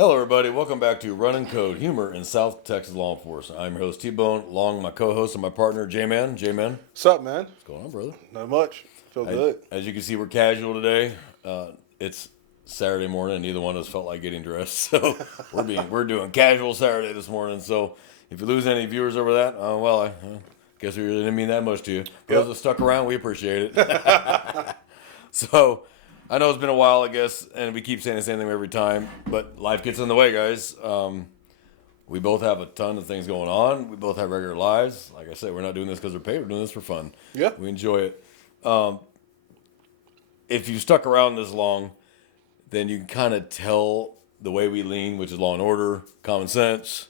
Hello, everybody. Welcome back to Running Code Humor in South Texas Law Enforcement. I'm your host, T-Bone, along with my co-host and my partner, J-Man. J-Man, What's up, man? what's going on, brother? Not much. Feel good. As you can see, we're casual today. It's Saturday morning, and neither one of us felt like getting dressed, so we're doing casual Saturday this morning. So if you lose any viewers over that, I guess we really didn't mean that much to you. For those that stuck around, we appreciate it. So I know it's been a while, I guess, and we keep saying the same thing every time, but life gets in the way, guys. We both have a ton of things going on. We both have regular lives. Like I said, we're not doing this because we're paid. We're doing this for fun. Yeah. We enjoy it. If you stuck around this long, then you can kind of tell the way we lean, which is law and order, common sense.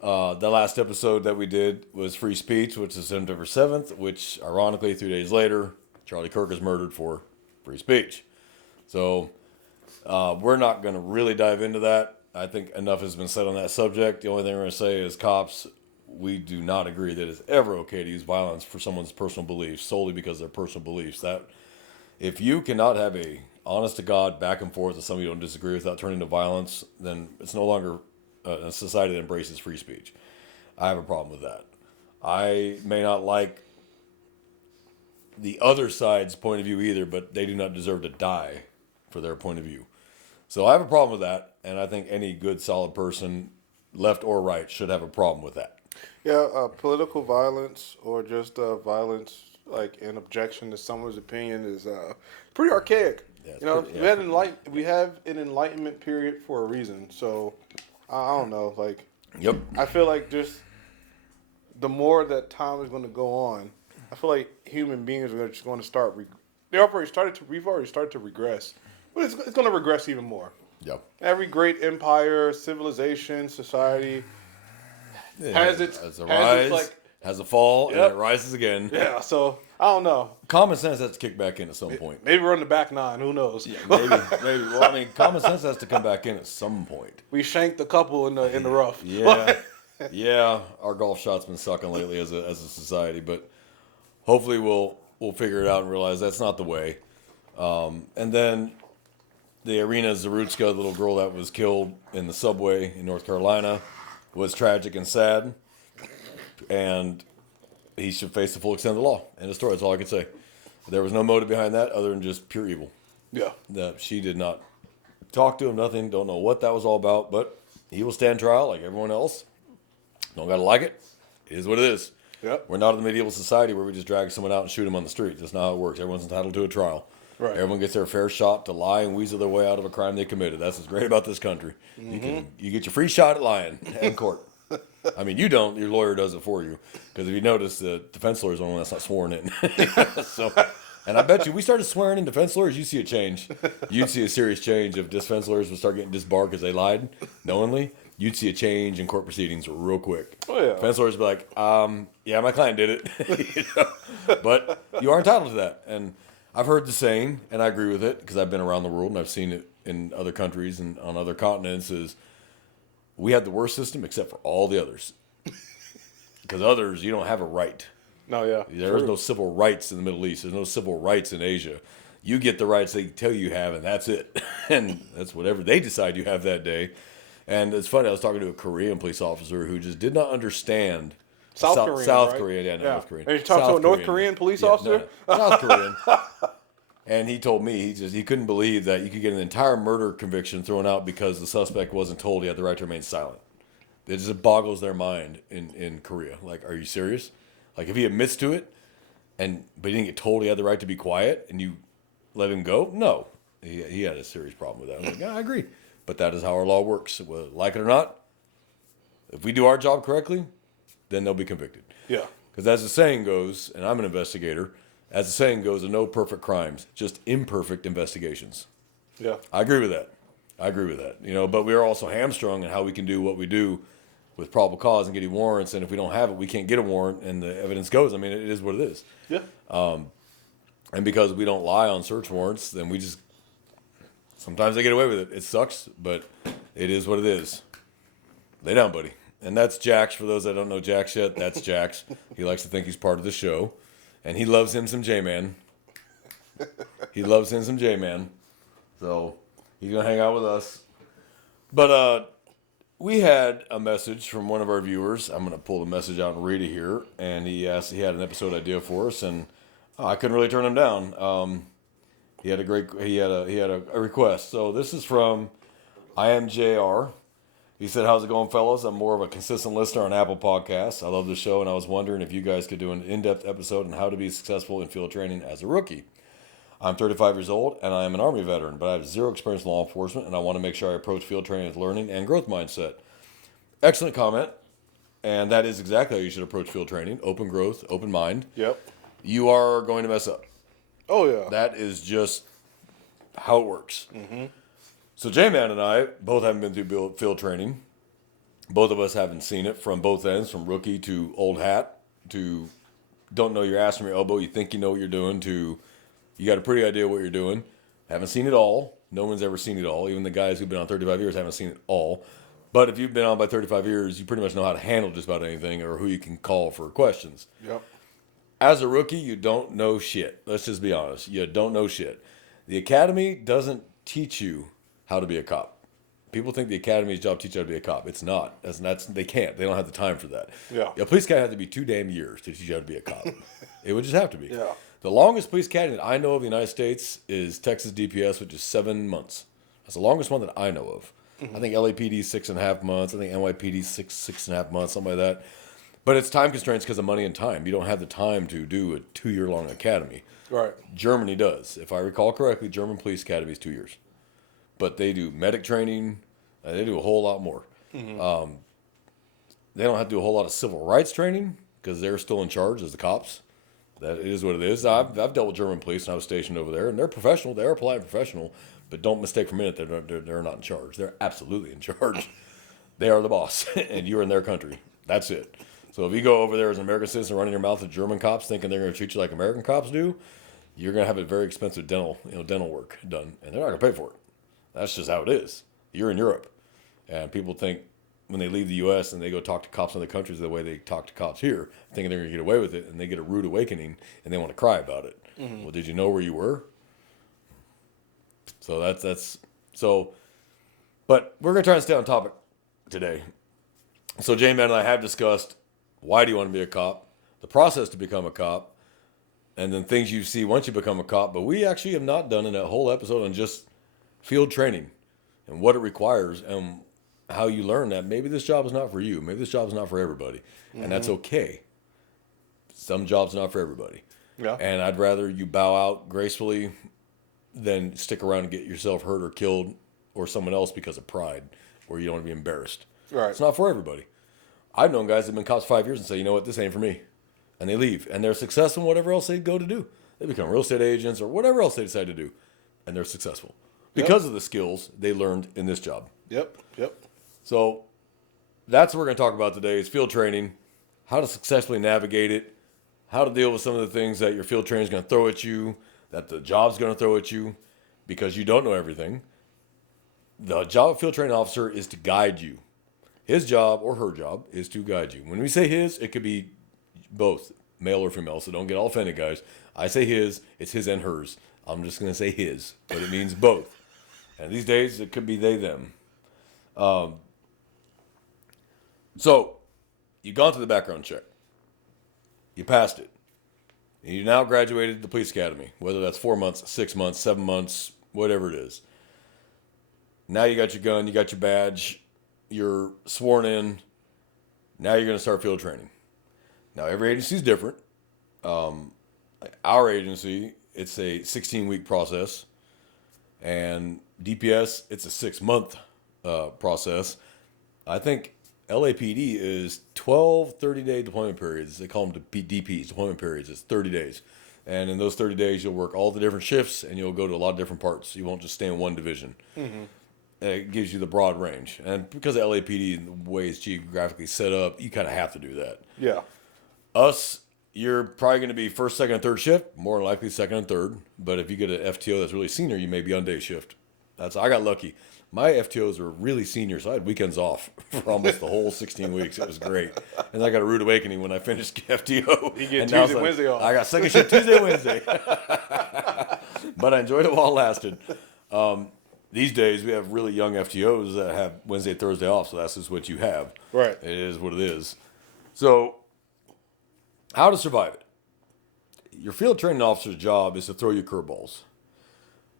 The last episode that we did was free speech, which is September 7th, which ironically, 3 days later, Charlie Kirk is murdered for free speech. So we're not going to really dive into that. I think enough has been said on that subject. The only thing we're going to say is cops, we do not agree that it's ever okay to use violence for someone's personal beliefs solely because of their personal beliefs. That if you cannot have a honest to God back and forth with somebody you don't disagree with without turning to violence, then it's no longer a society that embraces free speech. I have a problem with that. I may not like the other side's point of view either, but they do not deserve to die for their point of view. So I have a problem with that, and I think any good, solid person, left or right, should have a problem with that. Yeah, political violence or just violence, like an objection to someone's opinion, is pretty archaic. Yeah, We have an enlightenment period for a reason. So I don't know. Like, Yep. I feel like just the more that time is going to go on, I feel like human beings are just going to start. We've already started to regress, but it's going to regress even more. Yep. Every great empire, civilization, society has its a rise, like, has a fall, Yep. and it rises again. yeah. So I don't know. Common sense has to kick back in at some point. Maybe we're in the back nine. Who knows? Maybe. Well, I mean, common sense has to come back in at some point. We shanked a couple in the rough. Yeah. Yeah. Our golf shot's been sucking lately as a society, but hopefully we'll figure it out and realize that's not the way. And then the Irina Zarutska, the little girl that was killed in the subway in North Carolina, was tragic and sad. And he should face the full extent of the law. End of story. That's all I can say. There was no motive behind that other than just pure evil. Yeah. That she did not talk to him, nothing. Don't know what that was all about, but he will stand trial like everyone else. Don't gotta like it. It is what it is. Yep. We're not in the medieval society where we just drag someone out and shoot them on the street. That's not how it works. Everyone's entitled to a trial. Right. Everyone gets their fair shot to lie and weasel their way out of a crime they committed. That's what's great about this country. You get your free shot at lying in court. I mean, you don't. Your lawyer does it for you. Because if you notice, the defense lawyer is the one that's not sworn in. So, and I bet you, we started swearing in defense lawyers, you see a change. You'd see a serious change if defense lawyers would start getting disbarred because they lied knowingly. You'd see a change in court proceedings real quick. Oh, yeah. Defense lawyers would be like, yeah, my client did it. You know? But you are entitled to that. And I've heard the saying, and I agree with it because I've been around the world and I've seen it in other countries and on other continents, is we have the worst system except for all the others. Because others, you don't have a right. No, yeah. There is True. no civil rights in the Middle East. There's no civil rights in Asia. You get the rights they tell you have, and that's it. And that's whatever they decide you have that day. And it's funny, I was talking to a Korean police officer who just did not understand South Korean, South right? Korea, yeah, no, Yeah. North Korean. And you talked to South a North Korean police officer? No, South Korean. And he told me he couldn't believe that you could get an entire murder conviction thrown out because the suspect wasn't told he had the right to remain silent. It just boggles their mind in Korea. Like, are you serious? Like, if he admits to it, but he didn't get told he had the right to be quiet, and you let him go? No, he had a serious problem with that. I'm like, yeah, I agree, but that is how our law works. Whether like it or not, if we do our job correctly, then they'll be convicted. Yeah. Because as the saying goes, and I'm an investigator, as the saying goes, there are no perfect crimes, just imperfect investigations. Yeah. I agree with that. You know, but we are also hamstrung in how we can do what we do with probable cause and getting warrants. And if we don't have it, we can't get a warrant, and the evidence goes. I mean, it is what it is. Yeah. And because we don't lie on search warrants, then we just sometimes they get away with it. It sucks, but it is what it is. Lay down, buddy. And that's Jax. For those that don't know Jax yet, that's Jax. He likes to think he's part of the show, and he loves him some J-Man. So he's gonna hang out with us. But we had a message from one of our viewers. I'm going to pull the message out and read it here. And he asked, he had an episode idea for us, and I couldn't really turn him down. He had a request. So this is from I am JR. He said, "How's it going, fellas? I'm more of a consistent listener on Apple Podcasts. I love the show, and I was wondering if you guys could do an in-depth episode on how to be successful in field training as a rookie. I'm 35 years old, and I am an Army veteran, but I have zero experience in law enforcement, and I want to make sure I approach field training with learning and growth mindset." Excellent comment, and that is exactly how you should approach field training. Open growth, open mind. Yep. You are going to mess up. Oh, yeah. That is just how it works. Mm-hmm. So J-Man and I both haven't been through field training. Both of us haven't seen it from both ends, from rookie to old hat, to don't know your ass from your elbow, you think you know what you're doing, to you got a pretty idea what you're doing. Haven't seen it all. No one's ever seen it all. Even the guys who've been on 35 years haven't seen it all. But if you've been on by 35 years, you pretty much know how to handle just about anything or who you can call for questions. Yep. As a rookie, you don't know shit. Let's just be honest. You don't know shit. The academy doesn't teach you how to be a cop. People think the academy's job to teach you how to be a cop. It's not. They can't. They don't have the time for that. Yeah. A police academy has to be 2 damn years to teach you how to be a cop. It would just have to be. Yeah. The longest police academy that I know of in the United States is Texas DPS, which is 7 months. That's the longest one that I know of. Mm-hmm. I think LAPD is 6.5 months. I think NYPD is 6.5 months, something like that. But it's time constraints because of money and time. You don't have the time to do a 2-year-long academy. Right. Germany does. If I recall correctly, German police academy is 2 years. But they do medic training. They do a whole lot more. Mm-hmm. They don't have to do a whole lot of civil rights training because they're still in charge as the cops. That is what it is. I've dealt with German police and I was stationed over there, and they're professional. They are polite and professional, but don't mistake for a minute they're not in charge. They're absolutely in charge. They are the boss, and you're in their country. That's it. So if you go over there as an American citizen running your mouth at German cops thinking they're going to treat you like American cops do, you're going to have a very expensive dental work done, and they're not going to pay for it. That's just how it is. You're in Europe, and people think when they leave the U.S. and they go talk to cops in other countries the way they talk to cops here, thinking they're going to get away with it, and they get a rude awakening, and they want to cry about it. Mm-hmm. Well, did you know where you were? So that's so. But we're going to try and stay on topic today. So J-Man and I have discussed why do you want to be a cop, the process to become a cop, and then things you see once you become a cop. But we actually have not done in a whole episode on just field training and what it requires and how you learn that maybe this job is not for you. Maybe this job is not for everybody. Mm-hmm. And that's okay. Some jobs are not for everybody. Yeah. And I'd rather you bow out gracefully than stick around and get yourself hurt or killed or someone else because of pride or you don't want to be embarrassed. Right. It's not for everybody. I've known guys that have been cops 5 years and say, you know what, this ain't for me. And they leave. And they're successful in whatever else they go to do. They become real estate agents or whatever else they decide to do. And they're successful. Because of the skills they learned in this job. Yep. So that's what we're going to talk about today is field training, how to successfully navigate it, how to deal with some of the things that your field training is going to throw at you, that the job's going to throw at you, because you don't know everything. The job of field training officer is to guide you. His job or her job is to guide you. When we say his, it could be both, male or female, so don't get all offended, guys. I say his, it's his and hers. I'm just going to say his, but it means both. And these days, it could be they, them. So, you've gone through the background check. You passed it. And you now graduated the police academy, whether that's 4 months, 6 months, 7 months, whatever it is. Now you got your gun, you got your badge, you're sworn in. Now you're going to start field training. Now, every agency is different. Our agency, it's a 16-week process. And DPS, it's a 6-month process. I think LAPD is 12 30-day deployment periods. They call them DPs, deployment periods. It's 30 days. And in those 30 days, you'll work all the different shifts, and you'll go to a lot of different parts. You won't just stay in one division. Mm-hmm. It gives you the broad range. And because of LAPD and the way it's geographically set up, you kind of have to do that. Yeah. Us, you're probably going to be first, second, and third shift. More than likely second and third. But if you get an FTO that's really senior, you may be on day shift. I got lucky. My FTOs were really senior, so I had weekends off for almost the whole 16 weeks. It was great. And I got a rude awakening when I finished FTO. You get Tuesday, Wednesday off. I got second shift Tuesday, Wednesday. But I enjoyed it while it lasted. these days we have really young FTOs that have Wednesday, Thursday off, so that's just what you have. Right. It is what it is. So, how to survive it? Your field training officer's job is to throw you curveballs.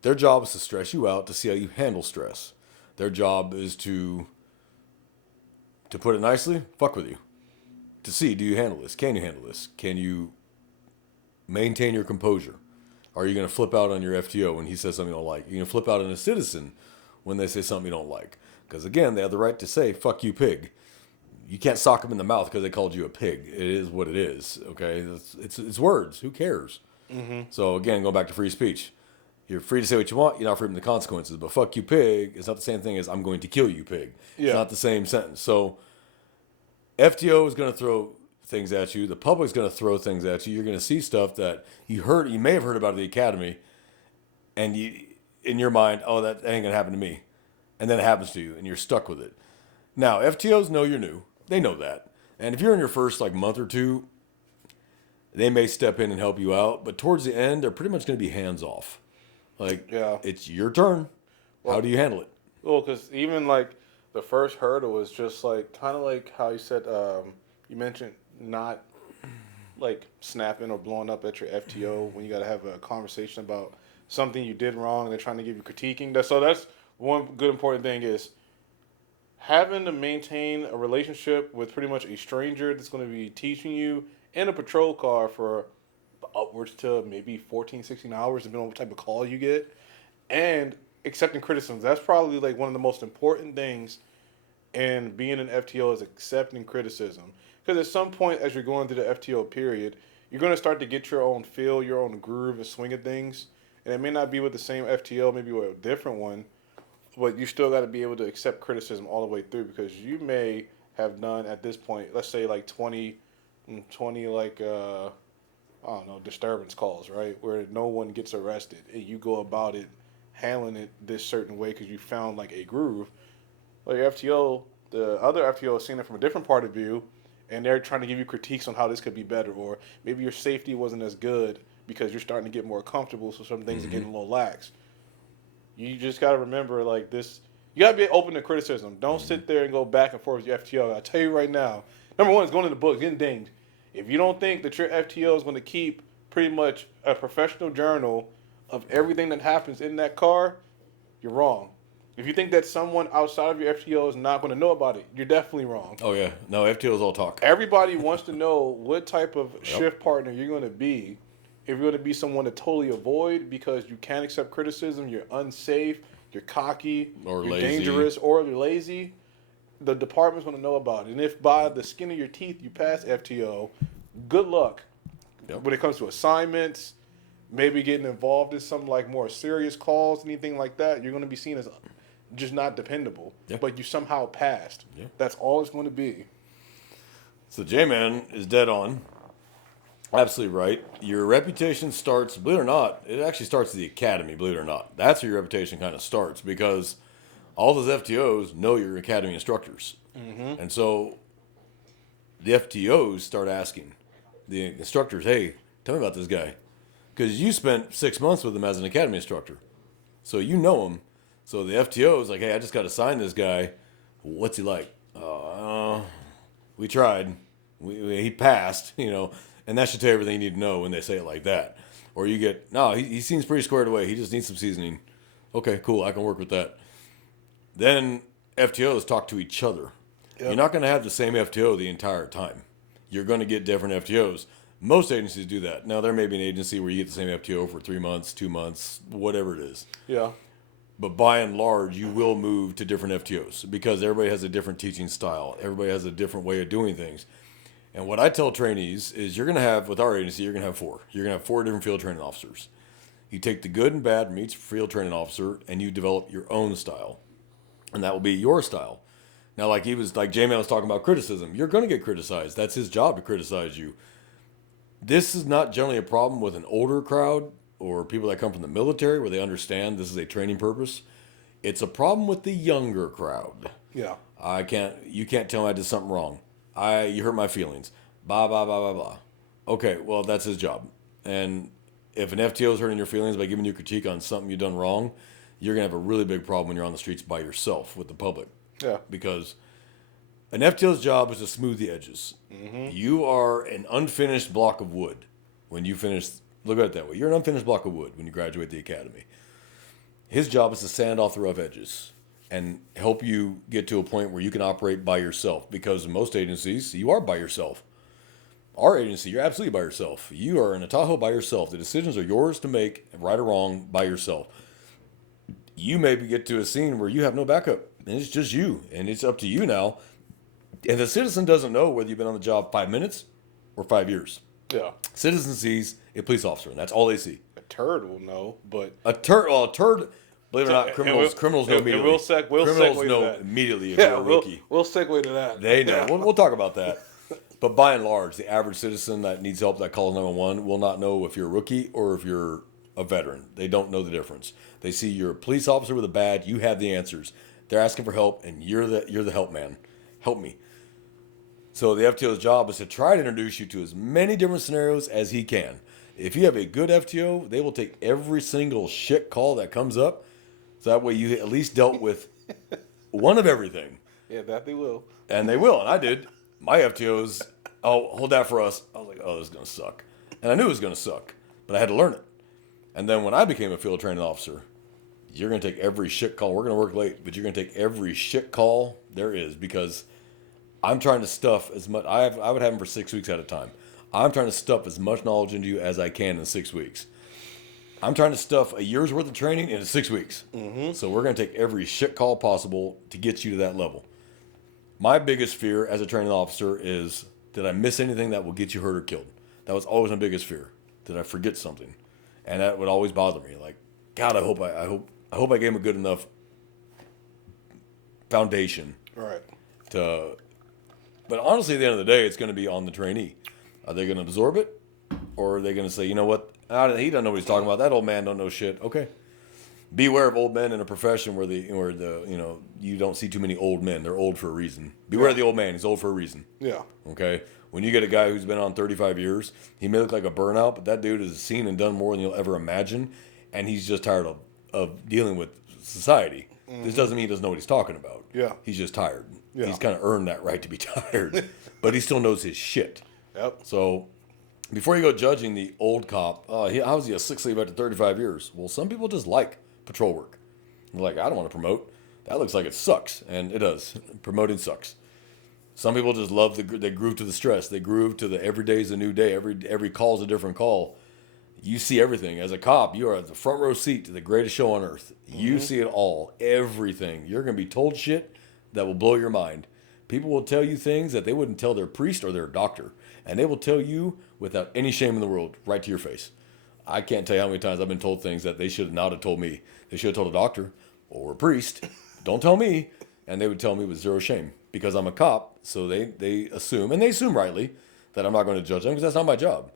Their job is to stress you out to see how you handle stress. Their job is to put it nicely, fuck with you. To see, do you handle this? Can you handle this? Can you maintain your composure? Are you going to flip out on your FTO when he says something you don't like? Are you going to flip out on a citizen when they say something you don't like? Because again, they have the right to say, fuck you, pig. You can't sock them in the mouth because they called you a pig. It is what it is, okay? It's words. Who cares? Mm-hmm. So again, going back to free speech. You're free to say what you want. You're not free from the consequences. But fuck you, pig, is not the same thing as I'm going to kill you, pig. Yeah. It's not the same sentence. So FTO is going to throw things at you. The public's going to throw things at you. You're going to see stuff that you may have heard about at the academy, and you, in your mind, oh, that ain't going to happen to me. And then it happens to you, and you're stuck with it. Now, FTOs know you're new. They know that. And if you're in your first month or two, they may step in and help you out. But towards the end, they're pretty much going to be hands off. It's your turn. How do you handle it? Well, because even the first hurdle was just kind of like how you said, you mentioned not snapping or blowing up at your FTO when you got to have a conversation about something you did wrong and they're trying to give you critiquing. So that's one good important thing is having to maintain a relationship with pretty much a stranger that's going to be teaching you in a patrol car for upwards to maybe 14, 16 hours, depending on what type of call you get, and accepting criticism. That's probably one of the most important things in being an FTO is accepting criticism. Because at some point, as you're going through the FTO period, you're going to start to get your own feel, your own groove and swing of things. And it may not be with the same FTO, maybe with a different one, but you still got to be able to accept criticism all the way through because you may have done at this point, let's say 20 disturbance calls, right? Where no one gets arrested and you go about it, handling it this certain way because you found a groove. Well, your FTO, the other FTO is seeing it from a different part of view and they're trying to give you critiques on how this could be better, or maybe your safety wasn't as good because you're starting to get more comfortable, so some things are getting a little lax. You just got to remember this. You got to be open to criticism. Don't sit there and go back and forth with your FTO. I tell you right now, number one is going to the books, getting dinged. If you don't think that your FTO is going to keep pretty much a professional journal of everything that happens in that car, you're wrong. If you think that someone outside of your FTO is not going to know about it, you're definitely wrong. Oh, yeah. No, FTOs all talk. Everybody wants to know what type of shift partner you're going to be. If you're going to be someone to totally avoid because you can't accept criticism, you're unsafe, you're cocky, or you're lazy. dangerous, or you're lazy, the department's going to know about it. And if by the skin of your teeth you pass FTO, good luck. Yep. When it comes to assignments, maybe getting involved in some more serious calls, anything like that, you're going to be seen as just not dependable. Yep. But you somehow passed. Yep. That's all it's going to be. So J-Man is dead on. Absolutely right. Your reputation starts, believe it or not, it actually starts at the academy, believe it or not. That's where your reputation kind of starts because all those FTOs know your academy instructors. Mm-hmm. And so the FTOs start asking the instructors, hey, tell me about this guy. Because you spent 6 months with him as an academy instructor. So you know him. So the FTO is like, hey, I just got assigned this guy. What's he like? We tried. He passed, and that should tell you everything you need to know when they say it like that. Or you get, no, he seems pretty squared away. He just needs some seasoning. Okay, cool. I can work with that. Then FTOs talk to each other. Yep. You're not going to have the same FTO the entire time. You're going to get different FTOs. Most agencies do that. Now, there may be an agency where you get the same FTO for 3 months, 2 months, whatever it is. Yeah. But by and large, you will move to different FTOs because everybody has a different teaching style. Everybody has a different way of doing things. And what I tell trainees is you're going to have, with our agency, you're going to have 4. You're going to have 4 different field training officers. You take the good and bad from each field training officer and you develop your own style. And that will be your style. Now, like J-Man was talking about criticism. You're going to get criticized. That's his job to criticize you. This is not generally a problem with an older crowd or people that come from the military where they understand this is a training purpose. It's a problem with the younger crowd. Yeah. You can't tell me I did something wrong. You hurt my feelings. Blah, blah, blah, blah, blah. Okay, well, that's his job. And if an FTO is hurting your feelings by giving you critique on something you've done wrong, you're going to have a really big problem when you're on the streets by yourself with the public. Yeah. Because an FTO's job is to smooth the edges. You are an unfinished block of wood when you finish. Look at it that way. You're an unfinished block of wood when you graduate the academy. His job is to sand off the rough edges and help you get to a point where you can operate by yourself. Because in most agencies, you are by yourself. Our agency, you're absolutely by yourself. You are in a Tahoe by yourself. The decisions are yours to make, right or wrong, by yourself. You maybe get to a scene where you have no backup, and it's just you, and it's up to you now. And the citizen doesn't know whether you've been on the job 5 minutes or 5 years. Yeah. Citizen sees a police officer, and that's all they see. A turd will know, but A turd, believe it or not, criminals know immediately. We'll criminals segue know to that. immediately if Yeah, you're a rookie. we'll segue to that. They know. Yeah. We'll talk about that. But by and large, the average citizen that needs help that calls 911 will not know if you're a rookie or if you're a veteran. They don't know the difference. They see you're a police officer with a badge. You have the answers. They're asking for help, and you're the help man. Help me. So the FTO's job is to try to introduce you to as many different scenarios as he can. If you have a good FTO, they will take every single shit call that comes up. So that way you at least dealt with one of everything. Yeah, that they will. And they will. And I did. My FTOs, oh, hold that for us. I was like, oh, this is going to suck. And I knew it was going to suck, but I had to learn it. And then when I became a field training officer, you're going to take every shit call. We're going to work late, but you're going to take every shit call there is, because I'm trying to stuff as much. I would have them for 6 weeks at a time. I'm trying to stuff as much knowledge into you as I can in 6 weeks. I'm trying to stuff a year's worth of training into 6 weeks. So we're going to take every shit call possible to get you to that level. My biggest fear as a training officer is, did I miss anything that will get you hurt or killed? That was always my biggest fear. Did I forget something? And that would always bother me. Like, God, I hope I gave him a good enough foundation. Right. But honestly, at the end of the day, it's going to be on the trainee. Are they going to absorb it, or are they going to say, you know what? He doesn't know what he's talking about. That old man don't know shit. Okay. Beware of old men in a profession where you don't see too many old men. They're old for a reason. Beware of the old man. He's old for a reason. Yeah. Okay. When you get a guy who's been on 35 years, he may look like a burnout, but that dude has seen and done more than you'll ever imagine, and he's just tired of dealing with society. This doesn't mean he doesn't know what he's talking about. Yeah. He's just tired. Yeah. He's kind of earned that right to be tired, but he still knows his shit. Yep. So before you go judging the old cop, how is he a sick leave after 35 years? Well, some people just like patrol work. They're like, I don't want to promote. That looks like it sucks, and it does. Promoting sucks. Some people just love they groove to the stress. They groove to the every day is a new day. Every call is a different call. You see everything. As a cop, you are at the front row seat to the greatest show on earth. You see it all, everything. You're going to be told shit that will blow your mind. People will tell you things that they wouldn't tell their priest or their doctor. And they will tell you without any shame in the world, right to your face. I can't tell you how many times I've been told things that they should not have told me. They should have told a doctor or a priest. Don't tell me. And they would tell me with zero shame. Because I'm a cop, so they assume, and they assume rightly, that I'm not going to judge them because that's not my job.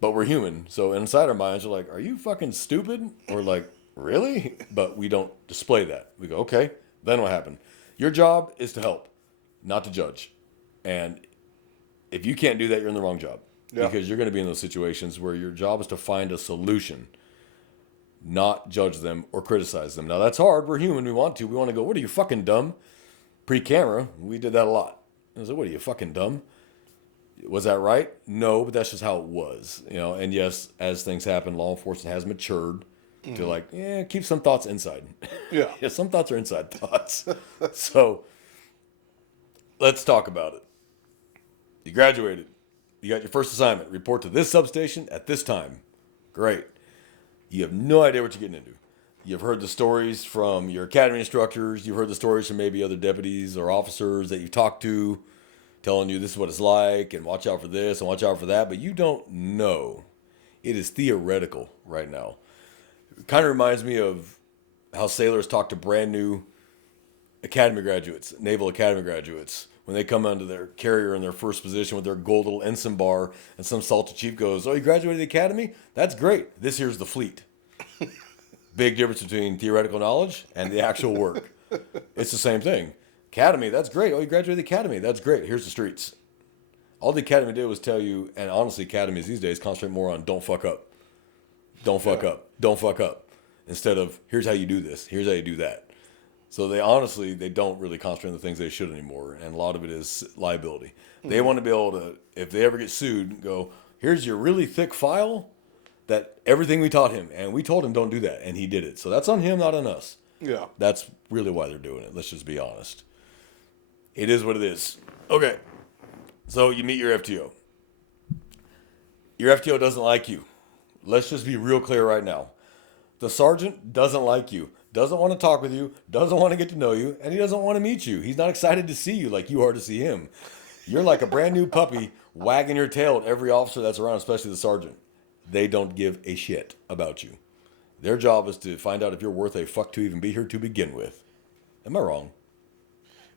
But we're human. So inside our minds, we're like, are you fucking stupid? Or like, really? But we don't display that. We go, okay, then what happened? Your job is to help, not to judge. And if you can't do that, you're in the wrong job. Yeah. Because you're going to be in those situations where your job is to find a solution, not judge them or criticize them. Now, that's hard. We're human. We want to. We want to go, what are you, fucking dumb? Pre-camera, we did that a lot. I was like, what are you, fucking dumb? Was that right? No, but that's just how it was. And yes, as things happen, law enforcement has matured to like, keep some thoughts inside. Yeah. Yeah, some thoughts are inside thoughts. So let's talk about it. You graduated. You got your first assignment. Report to this substation at this time. Great. You have no idea what you're getting into. You've heard the stories from your academy instructors. You've heard the stories from maybe other deputies or officers that you've talked to, telling you this is what it's like and watch out for this and watch out for that. But you don't know. It is theoretical right now. It kind of reminds me of how sailors talk to brand new academy graduates, naval academy graduates, when they come onto their carrier in their first position with their gold little ensign bar, and some salty chief goes, "Oh, you graduated the academy? That's great. This here's the fleet." Big difference between theoretical knowledge and the actual work. It's the same thing. Academy, that's great. Oh, you graduated the academy. That's great. Here's the streets. All the academy did was tell you, and honestly, academies these days concentrate more on don't fuck up. Don't fuck up. Don't fuck up. instead of here's how you do this, here's how you do that. So they don't really concentrate on the things they should anymore, and a lot of it is liability. They want to be able to, if they ever get sued, go, here's your really thick file that everything we taught him, and we told him don't do that, and he did it. So that's on him, not on us. Yeah. That's really why they're doing it. Let's just be honest. It is what it is. Okay. So you meet your FTO. Your FTO doesn't like you. Let's just be real clear right now. The sergeant doesn't like you, doesn't want to talk with you, doesn't want to get to know you, and he doesn't want to meet you. He's not excited to see you like you are to see him. You're like a brand new puppy wagging your tail at every officer that's around, especially the sergeant. They don't give a shit about you. Their job is to find out if you're worth a fuck to even be here to begin with. Am I wrong?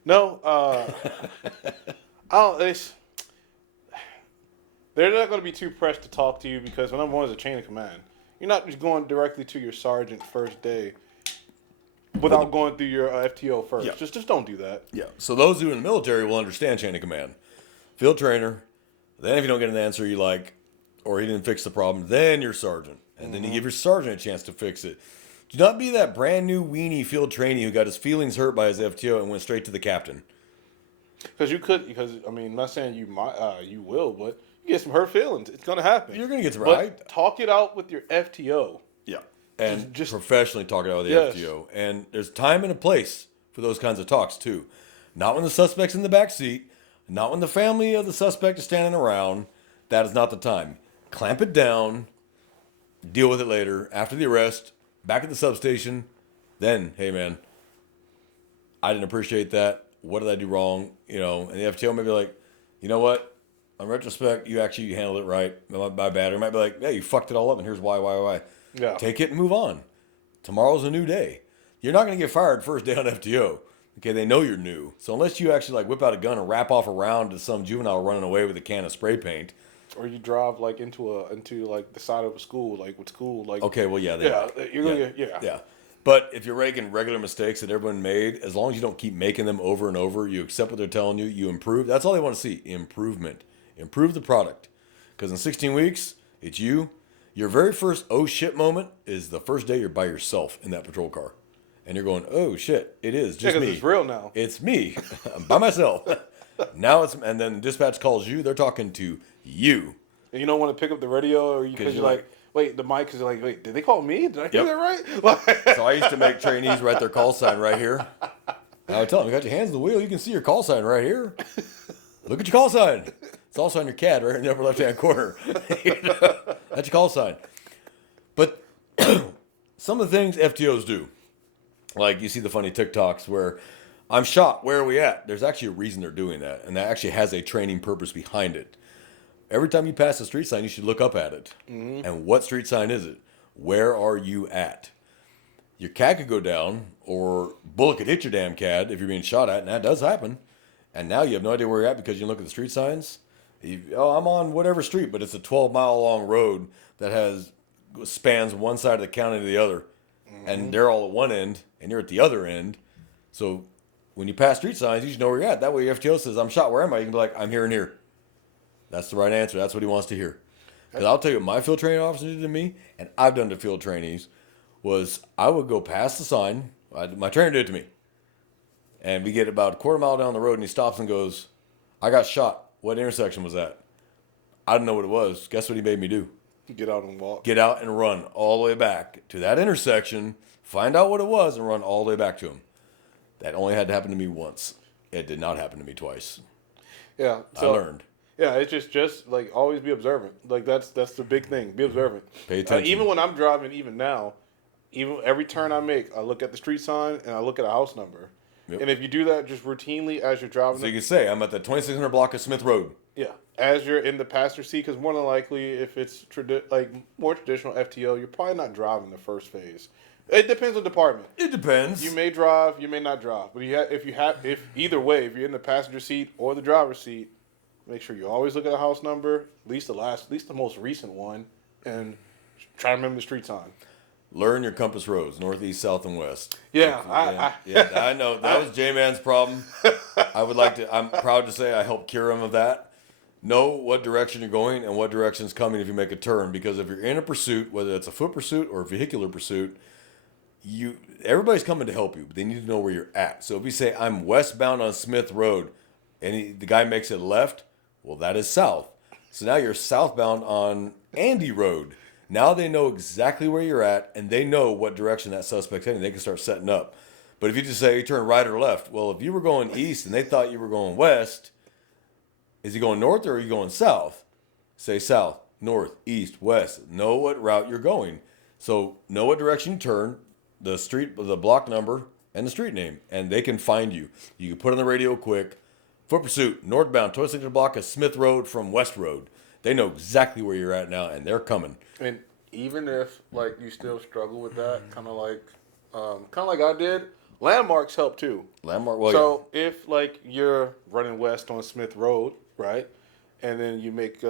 No, they're not going to be too pressed to talk to you because number one is a chain of command. You're not just going directly to your sergeant first day without going through your FTO first. Yeah. Just don't do that. Yeah. So those who are in the military will understand chain of command. Field trainer. Then if you don't get an answer you like, or he didn't fix the problem, then your sergeant. And then you give your sergeant a chance to fix it. Do not be that brand new weenie field trainee who got his feelings hurt by his FTO and went straight to the captain. Because I'm not saying you might, you will, but you get some hurt feelings. It's going to happen. You're going to get some, But right? talk it out with your FTO. Yeah. And Just professionally talk it out with the Yes. FTO. And there's time and a place for those kinds of talks, too. Not when the suspect's in the back seat. Not when the family of the suspect is standing around. That is not the time. Clamp it down. Deal with it later. After the arrest. Back at the substation. Then, hey, man, I didn't appreciate that. What did I do wrong? You know, and the FTO may be like, you know what? In retrospect, you actually handled it right. My bad. Or it might be like, yeah, you fucked it all up, and here's why. Yeah. Take it and move on. Tomorrow's a new day. You're not going to get fired first day on FTO. Okay, they know you're new. So unless you actually like whip out a gun and wrap off a round to some juvenile running away with a can of spray paint. Or you drive like into like the side of a school, like with school, like Okay, well, yeah. you're gonna get Yeah. But if you're making regular mistakes that everyone made, as long as you don't keep making them over and over, you accept what they're telling you, you improve. That's all they want to see, improvement. Improve the product. Because in 16 weeks, it's you. Your very first oh shit moment is the first day you're by yourself in that patrol car. And you're going, oh shit, it is just me. it's real now. It's me. I'm by myself. Now it's, and then dispatch calls you, they're talking to you. And you don't want to pick up the radio or because you're like, wait, the mic, because you're like, wait, did they call me? Did I hear that right? So I used to make trainees write their call sign right here. I would tell them, you got your hands on the wheel, you can see your call sign right here. Look at your call sign. It's also on your CAD right in the upper left-hand corner. That's your call sign. But some of the things FTOs do, like you see the funny TikToks where I'm shot, where are we at? There's actually a reason they're doing that, and that actually has a training purpose behind it. Every time you pass a street sign, you should look up at it. Mm-hmm. And what street sign is it? Where are you at? Your CAD could go down, or bullet could hit your damn CAD if you're being shot at, and that does happen. And now you have no idea where you're at because you look at the street signs. I'm on whatever street, but it's a 12-mile long road that spans one side of the county to the other. Mm-hmm. And they're all at one end, and you're at the other end. So when you pass street signs, you should know where you're at. That way your FTO says, I'm shot, where am I? You can be like, I'm here and here. That's the right answer. That's what he wants to hear. Because I'll tell you what my field training officer did to me, and I've done to field trainees, was I would go past the sign. My trainer did it to me. And we get about a quarter mile down the road, and he stops and goes, I got shot. What intersection was that? I didn't know what it was. Guess what he made me do? Get out and walk. Get out and run all the way back to that intersection, find out what it was, and run all the way back to him. That only had to happen to me once. It did not happen to me twice. Yeah. So, I learned. Yeah, it's just like always be observant. Like that's the big thing. Be observant. Pay attention. Even when I'm driving, even now, even every turn I make, I look at the street sign and I look at a house number. Yep. And if you do that just routinely as you're driving, so you can say I'm at the 2600 block of Smith Road. Yeah, as you're in the passenger seat, because more than likely, if it's more traditional FTO, you're probably not driving the first phase. It depends on department. It depends. You may drive, you may not drive, but if either way, if you're in the passenger seat or the driver's seat, make sure you always look at the house number, at least the most recent one, and try to remember the street sign. Learn your compass roads, northeast, south, and west. Yeah, I know that was J-Man's problem. I'm proud to say I helped cure him of that. Know what direction you're going and what direction is coming if you make a turn, because if you're in a pursuit, whether it's a foot pursuit or a vehicular pursuit, everybody's coming to help you, but they need to know where you're at. So if you say I'm westbound on Smith Road, and the guy makes it left, well, that is south. So now you're southbound on Andy Road. Now they know exactly where you're at, and they know what direction that suspect's heading. They can start setting up. But if you just say you turn right or left, well, if you were going east and they thought you were going west, is he going north or are you going south? Say south, north, east, west. Know what route you're going. So know what direction you turn, the street, the block number, and the street name, and they can find you. You can put on the radio quick. Foot pursuit, northbound, 26th block of Smith Road from West Road. They know exactly where you're at now, and they're coming. And even if like you still struggle with that, kind of like I did, landmarks help too. Landmark. Well, So if like you're running west on Smith Road, right, and then you make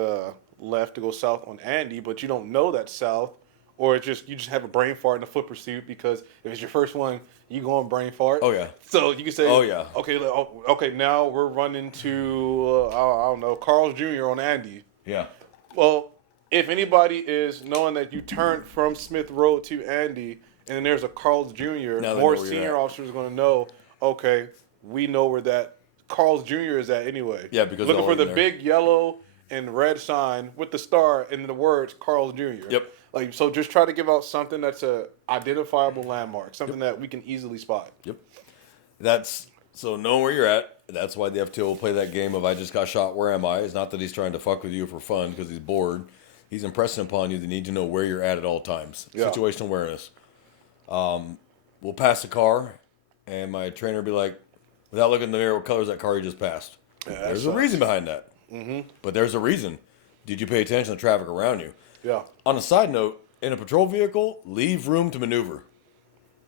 left to go south on Andy, but you don't know that's south, or you just have a brain fart in the foot pursuit because if it's your first one, you go on brain fart. Oh yeah. So you can say, Oh, yeah. Okay, now we're running to I don't know, Carl's Jr. on Andy. Yeah. Well, if anybody is knowing that you turned from Smith Road to Andy, and then there's a Carl's Jr., Now they know more where you're senior at. officers are going to know, okay, we know where that Carl's Jr. is at anyway. Yeah, because looking they're for all the in there. big yellow and red sign with the star and the words Carl's Jr. Yep. Like, so just try to give out something that's a identifiable landmark, something that we can easily spot. Yep. So know where you're at. That's why the FTO will play that game of I just got shot, where am I? It's not that he's trying to fuck with you for fun because he's bored. He's impressing upon you the need to know where you're at all times. Yeah. Situational awareness. We'll pass a car, and my trainer will be like, without looking in the mirror, what color is that car you just passed? Yeah, that There's a sucks. reason behind that. Mm-hmm. But there's a reason. Did you pay attention to traffic around you? Yeah. On a side note, in a patrol vehicle, leave room to maneuver.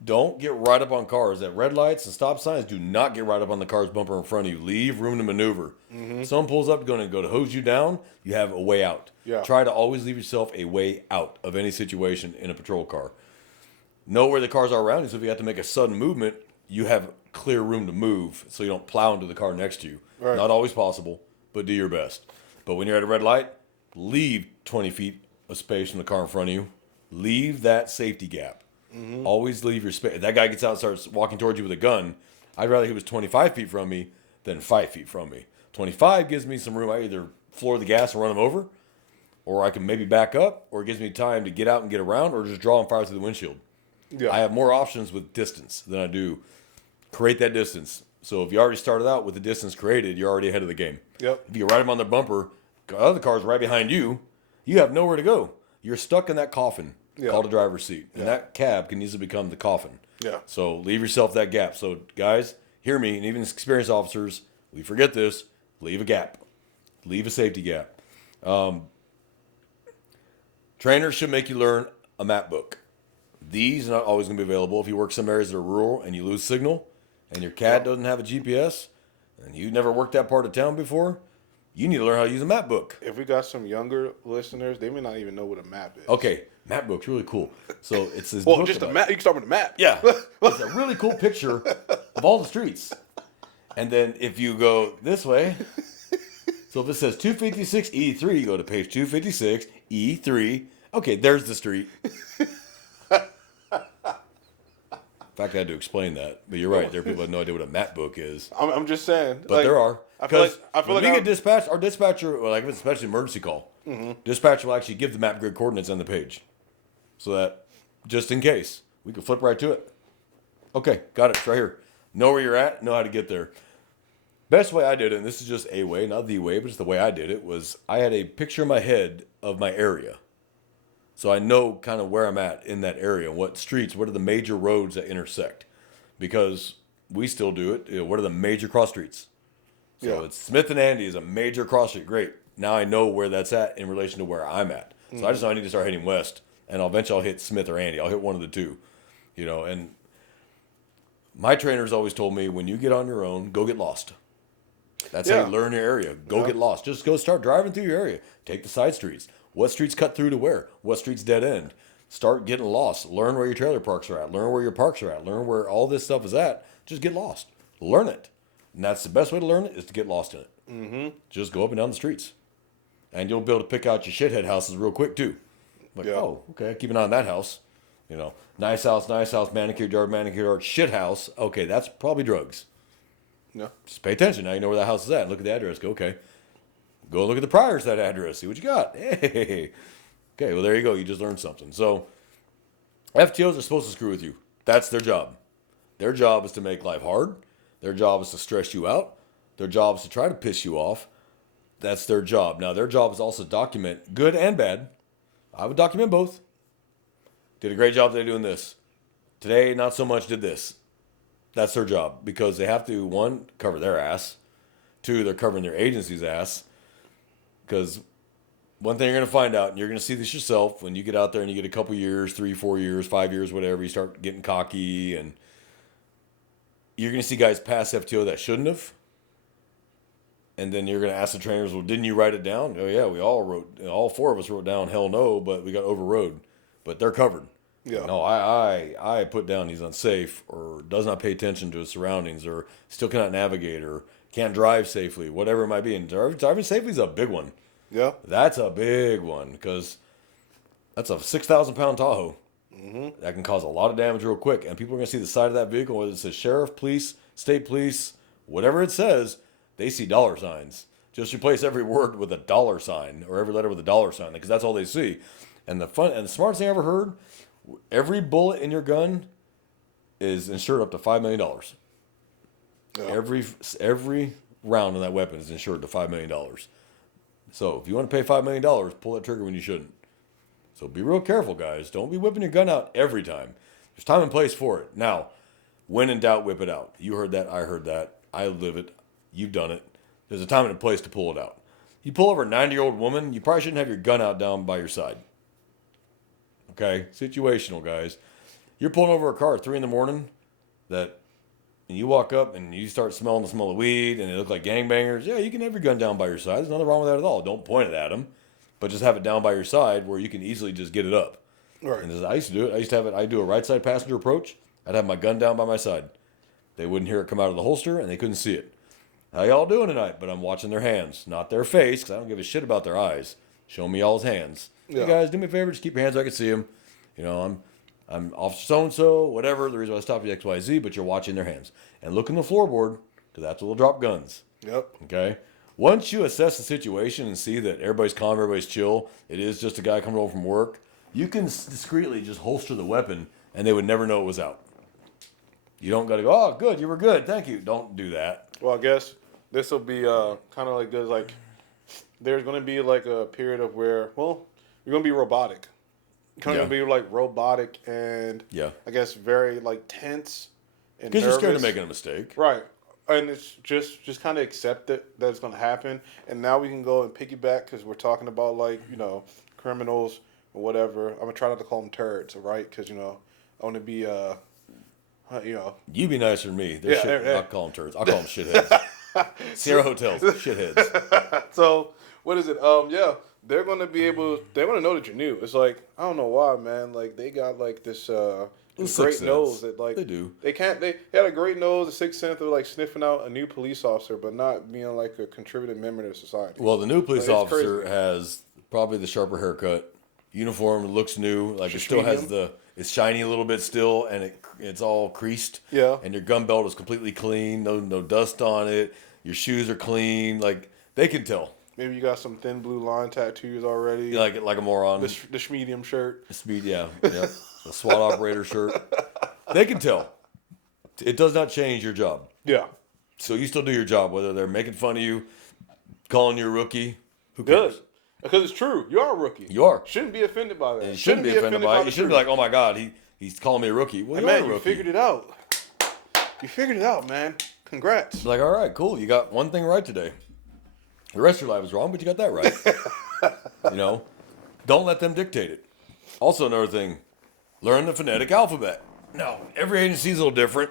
Don't get right up on cars. At red lights and stop signs, do not get right up on the car's bumper in front of you. Leave room to maneuver. Someone pulls up, going to go to hose you down, you have a way out. Yeah. Try to always leave yourself a way out of any situation in a patrol car. Know where the cars are around you, so if you have to make a sudden movement, you have clear room to move so you don't plow into the car next to you. Right. Not always possible, but do your best. But when you're at a red light, leave 20 feet of space from the car in front of you. Leave that safety gap. Always leave your space. If that guy gets out and starts walking towards you with a gun, I'd rather he was 25 feet from me than 5 feet from me. 25 gives me some room. I either floor the gas and run him over, or I can maybe back up, or it gives me time to get out and get around, or just draw and fire through the windshield. Yeah. I have more options with distance than I do create that distance. So if you already started out with the distance created, you're already ahead of the game. Yep. If you ride him on the bumper, the other car's right behind you, you have nowhere to go. You're stuck in that coffin called a driver's seat. And that cab can easily become the coffin. Yeah. So leave yourself that gap. So guys, hear me, and even experienced officers, we forget this, leave a gap. Leave a safety gap. Trainers should make you learn a map book. These are not always going to be available. If you work some areas that are rural and you lose signal and your CAD doesn't have a GPS and you've never worked that part of town before, you need to learn how to use a map book. If we got some younger listeners, they may not even know what a map is. Okay, map book's really cool. So it's this Well, book just a about- map. You can start with a map. Yeah. It's a really cool picture of all the streets. And then if you go this way, so if it says 256 E3, you go to page 256 E3. Okay, there's the street. In fact, I had to explain that. But you're right. There are people that have no idea what a map book is. I'm just saying. But there are. I feel like when we I'm- get dispatched, our dispatcher, well, like if it's especially an emergency call, dispatcher will actually give the map grid coordinates on the page. So that, just in case, we can flip right to it. Okay, got it. It's right here. Know where you're at, know how to get there. Best way I did it, and this is just a way, not the way, but just the way I did it, was I had a picture in my head of my area. So I know kind of where I'm at in that area, what streets, what are the major roads that intersect. Because we still do it. You know, what are the major cross streets? So Yeah. it's Smith and Andy is a major cross street. Great. Now I know where that's at in relation to where I'm at. So I just know I need to start heading west. And eventually I'll hit Smith or Andy. I'll hit one of the two. You know, and my trainers always told me, when you get on your own, go get lost. That's how Yeah. you learn your area. Go Yeah. get lost. Just go start driving through your area. Take the side streets. What streets cut through to where? What streets dead end? Start getting lost. Learn where your trailer parks are at. Learn where your parks are at. Learn where all this stuff is at. Just get lost. Learn it. And that's the best way to learn it, is to get lost in it. Mm-hmm. Just go up and down the streets. And you'll be able to pick out your shithead houses real quick too. Like, Yeah. oh, okay, keep an eye on that house. You know, nice house, manicured yard, shit house. Okay, that's probably drugs. No. Just pay attention. Now you know where that house is at. Look at the address. Go, okay. Go look at the priors to that address. See what you got. Hey. Okay, well, there you go. You just learned something. So, FTOs are supposed to screw with you. That's their job. Their job is to make life hard. Their job is to stress you out. Their job is to try to piss you off. That's their job. Now, their job is also to document good and bad. I would document both. Did a great job today doing this. Today, not so much did this. That's their job because they have to, one, cover their ass. Two, they're covering their agency's ass. Because one thing you're going to find out, and you're going to see this yourself when you get out there and you get a couple years, 3, 4 years, 5 years, whatever, you start getting cocky and you're going to see guys pass FTO that shouldn't have. And then you're going to ask the trainers, well, didn't you write it down? Oh, yeah, we all 4 of us wrote down, hell no, but we got overrode. But they're covered. Yeah. No, I put down he's unsafe or does not pay attention to his surroundings or still cannot navigate or can't drive safely, whatever it might be. And driving safely is a big one. Yeah. That's a big one because that's a 6,000-pound Tahoe. Mm-hmm. That can cause a lot of damage real quick. And people are going to see the side of that vehicle, whether it says sheriff, police, state police, whatever it says, they see dollar signs. Just replace every word with a dollar sign or every letter with a dollar sign because that's all they see. And the smartest thing I ever heard, every bullet in your gun is insured up to $5 million. Yeah. Every round of that weapon is insured to $5 million. So if you want to pay $5 million, pull that trigger when you shouldn't. So be real careful, guys. Don't be whipping your gun out every time. There's time and place for it. Now, when in doubt, whip it out. You heard that. I heard that. I live it. You've done it. There's a time and a place to pull it out. You pull over a 90-year-old woman, you probably shouldn't have your gun out down by your side. Okay? Situational, guys. You're pulling over a car at 3 in the morning and you walk up and you start smelling the smell of weed and they look like gangbangers. Yeah, you can have your gun down by your side. There's nothing wrong with that at all. Don't point it at them, but just have it down by your side where you can easily just get it up. Right. And I used to do it. I do a right side passenger approach. I'd have my gun down by my side. They wouldn't hear it come out of the holster and they couldn't see it. How y'all doing tonight? But I'm watching their hands, not their face, because I don't give a shit about their eyes. Show me y'all's hands. Yeah. Hey guys, do me a favor, just keep your hands so I can see them. You know, I'm Officer so-and-so, whatever, the reason why I stopped you XYZ, but you're watching their hands. And look in the floorboard, because that's where they'll drop guns. Yep. Okay? Once you assess the situation and see that everybody's calm, everybody's chill, it is just a guy coming home from work, you can discreetly just holster the weapon, and they would never know it was out. You don't got to go, oh, good, you were good, thank you. Don't do that. Well, I guess this will be kind of like this, like, there's going to be like a period of where, well, you're going to be robotic. Kind of be like robotic and I guess very like tense and because you're scared of nervous. making a mistake, right? And it's just kind of accept it that it's going to happen. And now we can go and piggyback because we're talking about like criminals or whatever. I'm gonna try not to call them turds, right? Because I want to be You be nicer than me. I'll call them turds. I'll call them shitheads. Sierra Hotels, shitheads. So what is it? They're gonna be able. They're gonna know that you're new. It's like I don't know why, man. Like they got like this great nose that like they do. They can't. They had a great nose, a sixth sense of like sniffing out a new police officer, but not being like a contributing member to society. Well, the new police officer has probably the sharper haircut, uniform looks new. Like it still has it's shiny a little bit still, and it's all creased. Yeah. And your gun belt is completely clean. No dust on it. Your shoes are clean. Like they can tell. Maybe you got some thin blue line tattoos already. Like a moron. The Schmedium shirt. Yeah. The SWAT operator shirt. They can tell. It does not change your job. Yeah. So you still do your job, whether they're making fun of you, calling you a rookie. Who cares? Good. Because it's true. You are a rookie. You are. Shouldn't be offended by that. And you shouldn't be offended by it. You shouldn't be like, oh my God, he's calling me a rookie. Well, hey, man, you figured it out. You figured it out, man. Congrats. Like, all right, cool. You got one thing right today. The rest of your life was wrong, but you got that right. Don't let them dictate it. Also, another thing, learn the phonetic alphabet. Now, every agency is a little different.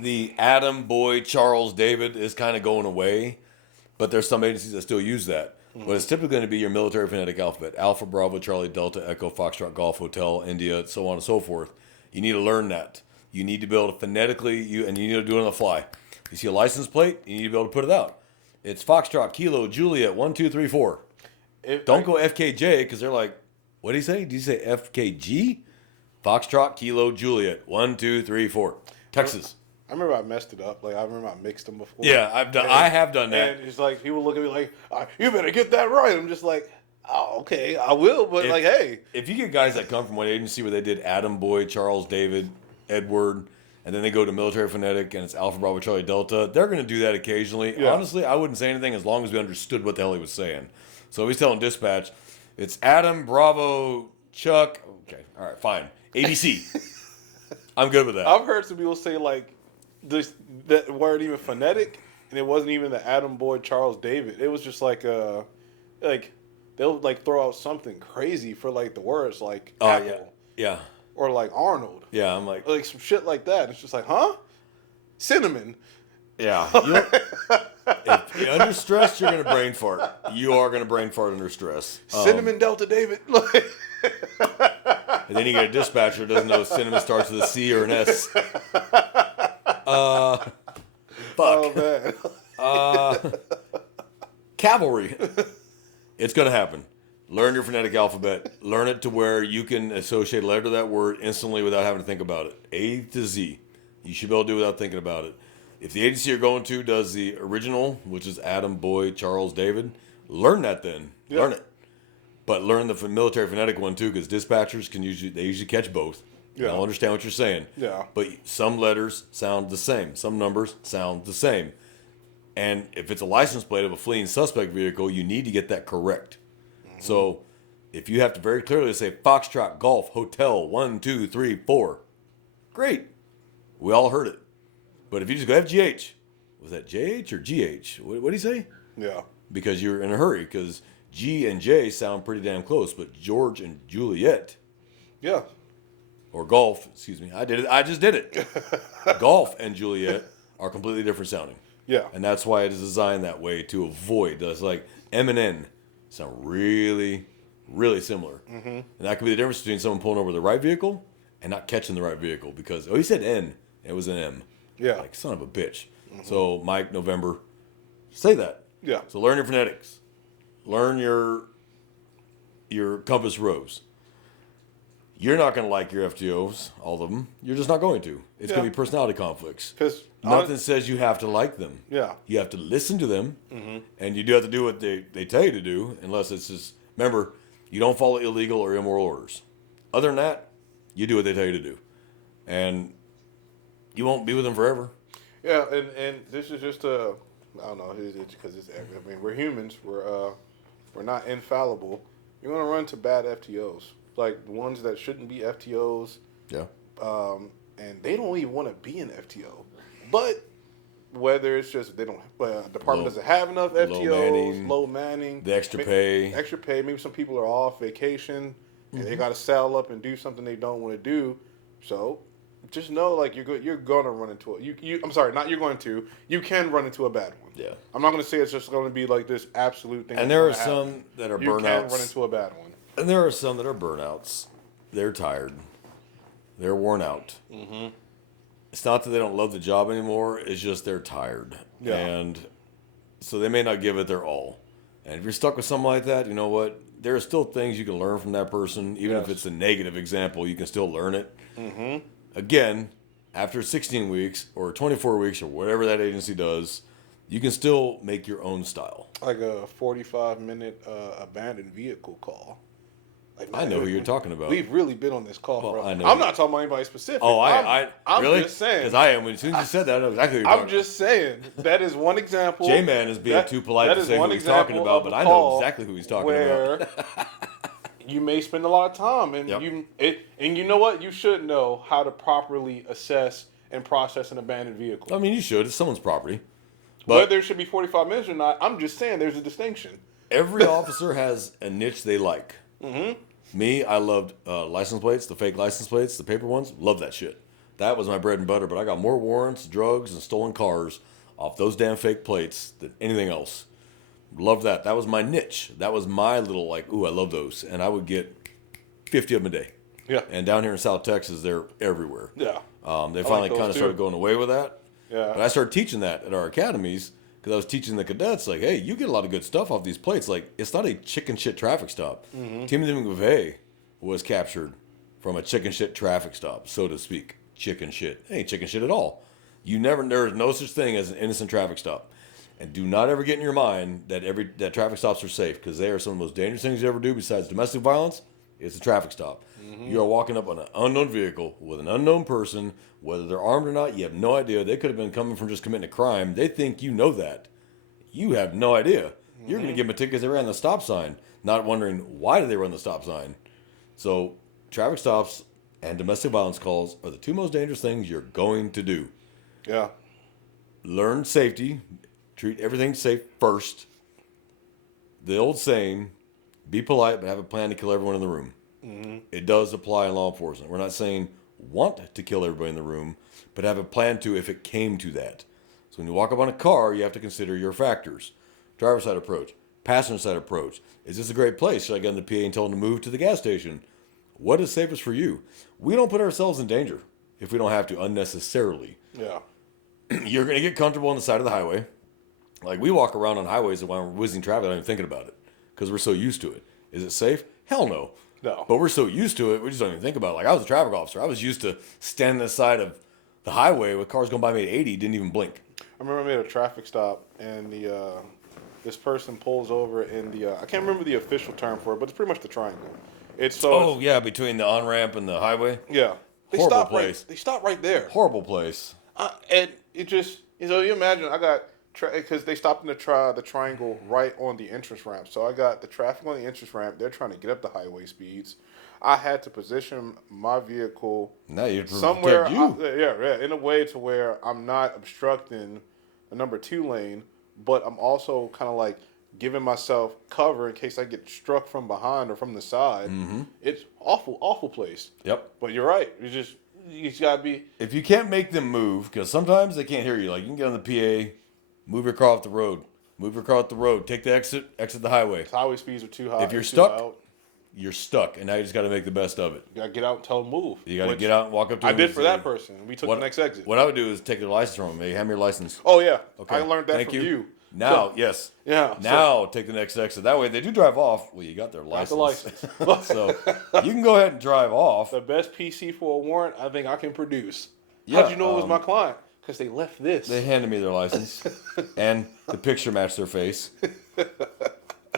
The Adam, Boyd, Charles, David is kind of going away, but there's some agencies that still use that. But it's typically going to be your military phonetic alphabet. Alpha, Bravo, Charlie, Delta, Echo, Foxtrot, Golf, Hotel, India, so on and so forth. You need to learn that. You need to be able to phonetically, and you need to do it on the fly. You see a license plate, you need to be able to put it out. It's Foxtrot, Kilo, Juliet, 1, 2, 3, 4. Don't go FKJ because they're like, what did he say? Did he say FKG? Foxtrot, Kilo, Juliet. 1, 2, 3, 4. Texas. I remember I messed it up. Like I remember I mixed them before. Yeah, I have done that. And it's like people look at me like, "You better get that right." I'm just like, "Oh, okay, I will." But like, hey, if you get guys that come from one agency where they did Adam, Boyd, Charles, David, Edward, and then they go to Military Phonetic and it's Alpha, Bravo, Charlie, Delta, they're going to do that occasionally. Yeah. Honestly, I wouldn't say anything as long as we understood what the hell he was saying. So if he's telling dispatch, it's Adam, Bravo, Chuck. Okay, all right, fine. ABC. I'm good with that. I've heard some people say like this that weren't even phonetic, and it wasn't even the Adam Boyd Charles David. It was just like they'll like throw out something crazy for like the words like apple Yeah. or like Arnold. Yeah, I'm like Some shit like that. It's just like, huh? Cinnamon. yeah. If you're under stress, you're going to brain fart. You are going to brain fart under stress. Cinnamon Delta David. And then you get a dispatcher who doesn't know cinnamon starts with a C or an S. Fuck. Oh man. Cavalry. It's going to happen. Learn your phonetic alphabet. Learn it to where you can associate a letter to that word instantly without having to think about it. A to Z. You should be able to do it without thinking about it. If the agency you're going to does the original, which is Adam, Boyd, Charles, David, learn that then. Yeah. Learn it. But learn the military phonetic one too, because dispatchers usually catch both. Yeah. They'll understand what you're saying. Yeah. But some letters sound the same. Some numbers sound the same. And if it's a license plate of a fleeing suspect vehicle, you need to get that correct. Mm-hmm. So if you have to very clearly say Foxtrot, Golf, Hotel, 1, 2, 3, 4, great. We all heard it. But if you just go FGH, was that JH or GH? What did he say? Yeah. Because you're in a hurry, because G and J sound pretty damn close, but George and Juliet, Yeah. or Golf, excuse me, I just did it. Golf and Juliet are completely different sounding. Yeah. And that's why it is designed that way, to avoid. It's like M and N sound really, really similar. Mm-hmm. And that could be the difference between someone pulling over the right vehicle and not catching the right vehicle, because, he said N, and it was an M. Yeah. Like, son of a bitch. Mm-hmm. So, Mike, November, say that. Yeah. So learn your phonetics. Learn your compass rose. You're not going to like your FTOs, all of them. You're just not going to. It's going to be personality conflicts. Because nothing says you have to like them. Yeah. You have to listen to them, and you do have to do what they tell you to do, unless it's just, remember, you don't follow illegal or immoral orders. Other than that, you do what they tell you to do. And you won't be with them forever. Yeah, and this is just I don't know, because I mean, we're humans. We're not infallible. You're gonna run into bad FTOs, like the ones that shouldn't be FTOs. Yeah. And they don't even want to be an FTO, but whether it's just they don't, department doesn't have enough FTOs, low manning, the extra pay. Maybe some people are off vacation and they got to saddle up and do something they don't want to do. So just know, like, you're gonna run into it. I'm sorry, not you're going to. You can run into a bad one. Yeah. I'm not gonna say it's just gonna be like this absolute thing. And there are some that are burnouts. You can run into a bad one. And there are some that are burnouts. They're tired. They're worn out. Mm-hmm. It's not that they don't love the job anymore. It's just they're tired. Yeah. And so they may not give it their all. And if you're stuck with something like that, you know what? There are still things you can learn from that person. Even if it's a negative example, you can still learn it. Mm-hmm. Again, after 16 weeks or 24 weeks or whatever that agency does, you can still make your own style. Like a 45-minute abandoned vehicle call. Like, man, I know who you're talking about. We've really been on this call. Well, I know. I'm not talking about anybody specific. Oh, I'm really? just saying. Because I am. As soon as you said that, I know exactly who you're talking I'm just saying. That is one example. J-Man is being too polite to say who he's talking about, but I know exactly who he's talking about. You may spend a lot of time, and and you know what? You should know how to properly assess and process an abandoned vehicle. I mean, you should. It's someone's property. But whether it should be 45 minutes or not, I'm just saying there's a distinction. Every officer has a niche they like. Mm-hmm. Me, I loved license plates, the fake license plates, the paper ones. Love that shit. That was my bread and butter. But I got more warrants, drugs, and stolen cars off those damn fake plates than anything else. Love that. That was my niche. That was my little, like, ooh, I love those. And I would get 50 of them a day. Yeah. And down here in South Texas, they're everywhere. Yeah. They finally kind of started going away with that. Yeah. But I started teaching that at our academies because I was teaching the cadets, like, hey, you get a lot of good stuff off these plates. Like, it's not a chicken shit traffic stop. Mm-hmm. Timothy McVeigh was captured from a chicken shit traffic stop, so to speak. Chicken shit. It ain't chicken shit at all. There is no such thing as an innocent traffic stop. And do not ever get in your mind that traffic stops are safe, because they are some of the most dangerous things you ever do besides domestic violence. It's a traffic stop. You are walking up on an unknown vehicle with an unknown person, whether they're armed or not, you have no idea. They could have been coming from just committing a crime. They think you know that. You have no idea. You're going to give them a ticket because they ran the stop sign, not wondering why did they run the stop sign. So traffic stops and domestic violence calls are the two most dangerous things you're going to do. Yeah. Learn safety. Treat everything safe first. The old saying, be polite, but have a plan to kill everyone in the room. It does apply in law enforcement. We're not saying want to kill everybody in the room, but have a plan to if it came to that. So when you walk up on a car, you have to consider your factors. Driver's side approach, passenger side approach. Is this a great place? Should I get in the PA and tell them to move to the gas station? What is safest for you? We don't put ourselves in danger if we don't have to unnecessarily. Yeah. You're going to get comfortable on the side of the highway. Like, we walk around on highways and when we're whizzing traffic, I'm not even thinking about it because we're so used to it. Is it safe? Hell no. No. But we're so used to it, we just don't even think about it. Like, I was a traffic officer. I was used to standing on the side of the highway with cars going by me at 80, didn't even blink. I remember I made a traffic stop, and this person pulls over in I can't remember the official term for it, but it's pretty much the triangle. Yeah, between the on-ramp and the highway. Yeah. They Horrible stop place. They stop right there. Horrible place. And it just, you imagine, I got, because they stopped in the triangle right on the entrance ramp. So I got the traffic on the entrance ramp. They're trying to get up the highway speeds. I had to position my vehicle somewhere, in a way to where I'm not obstructing the number 2 lane, but I'm also kind of like giving myself cover in case I get struck from behind or from the side. It's awful place. Yep. But you're right. You just gotta be. If you can't make them move, because sometimes they can't hear you. Like, you can get on the PA, move your car off the road. Move your car off the road. Take the exit the highway. Highway speeds are too high. If you're stuck, you're stuck, and now you just got to make the best of it. You gotta get out and tell them move. You got to get out and walk up to them. I did for that person. We took the next exit. What I would do is take their license from them. Hey, hand me your license. Oh, yeah. Okay. I learned that Thank from you. Now, So, yes. Yeah. Now, take the next exit. That way, they do drive off. Well, you got their license. Got the license. So, you can go ahead and drive off. The best PC for a warrant I think I can produce. Yeah, How'd you know it was my client? Because they left this. They handed me their license. And the picture matched their face.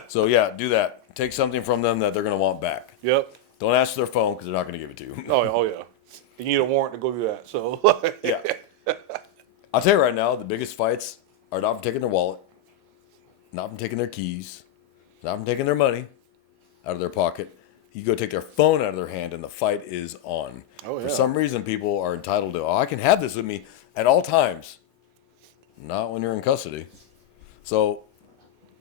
So, yeah, do that. Take something from them that they're going to want back. Yep. Don't ask for their phone because they're not going to give it to you. Oh, yeah. You need a warrant to go do that. So, Yeah. I'll tell you right now, the biggest fights are not from taking their wallet, not from taking their keys, not from taking their money out of their pocket. You go take their phone out of their hand and the fight is on. Oh, yeah. For some reason, people are entitled to, I can have this with me at all times. Not when you're in custody. So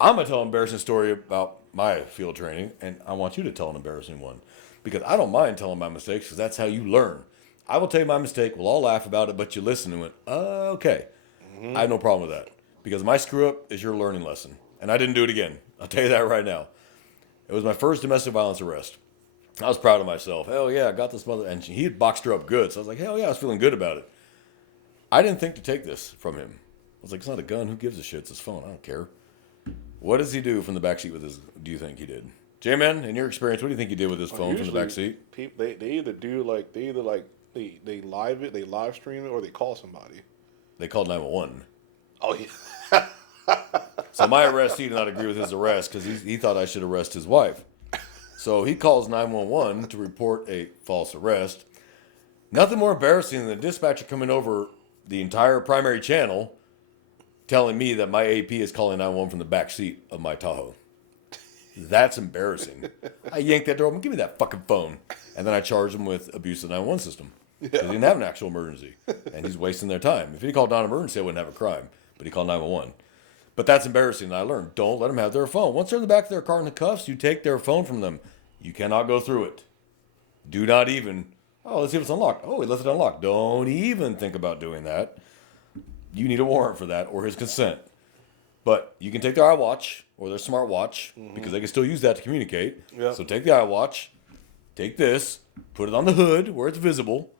I'm going to tell an embarrassing story about my field training, and I want you to tell an embarrassing one. Because I don't mind telling my mistakes, because that's how you learn. I will tell you my mistake, we'll all laugh about it, but you listen and went, okay. I have no problem with that. Because my screw up is your learning lesson. And I didn't do it again. I'll tell you that right now. It was my first domestic violence arrest. I was proud of myself. Hell yeah, I got this mother. And he had boxed her up good. So I was like, hell yeah, I was feeling good about it. I didn't think to take this from him. I was like, it's not a gun. Who gives a shit? It's his phone. I don't care. What does he do from the backseat with his, do you think he did? J-Man, in your experience, what do you think he did with his phone from the backseat? They either do they live stream it or they call somebody. They called 911. Oh, yeah. So my arrest, he did not agree with his arrest because he thought I should arrest his wife. So he calls 911 to report a false arrest. Nothing more embarrassing than the dispatcher coming over the entire primary channel telling me that my AP is calling 911 from the back seat of my Tahoe. That's embarrassing. I yanked that door open, give me that fucking phone. And then I charged him with abuse of the 911 system. Because he didn't have an actual emergency. And he's wasting their time. If he called non-emergency, I wouldn't have a crime. But he called 911. But that's embarrassing. And I learned, don't let them have their phone. Once they're in the back of their car in the cuffs, you take their phone from them. You cannot go through it. Do not even, let's see if it's unlocked. Oh, he left it unlocked. Don't even think about doing that. You need a warrant for that or his consent. But you can take their iWatch or their smartwatch because they can still use that to communicate. Yep. So take the iWatch, take this, put it on the hood where it's visible,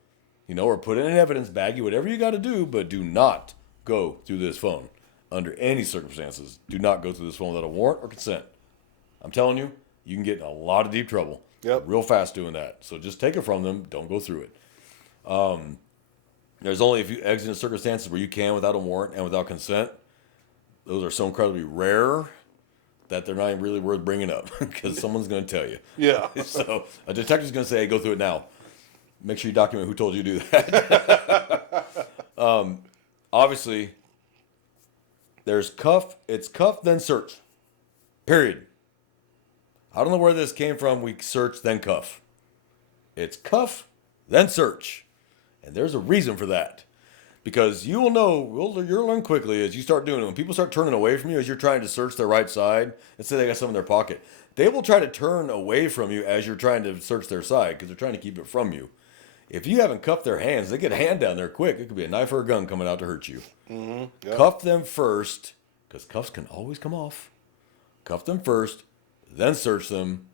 or put it in an evidence baggie, whatever you got to do, but do not go through this phone under any circumstances. Do not go through this phone without a warrant or consent. I'm telling you, you can get in a lot of deep trouble. Yep. real fast doing that. So just take it from them. Don't go through it. There's only a few exigent circumstances where you can without a warrant and without consent. Those are so incredibly rare that they're not even really worth bringing up because someone's going to tell you. Yeah. So a detective's going to say, hey, go through it now. Make sure you document who told you to do that. Obviously, there's cuff. It's cuff, then search. Period. I don't know where this came from. We search, then cuff. It's cuff, then search. And there's a reason for that. Because you will know, you'll learn quickly as you start doing it. When people start turning away from you as you're trying to search their right side, and say they got some in their pocket, they will try to turn away from you as you're trying to search their side because they're trying to keep it from you. If you haven't cuffed their hands, they get a hand down there quick. It could be a knife or a gun coming out to hurt you. Mm-hmm. Yep. Cuff them first, because cuffs can always come off. Cuff them first, then search them,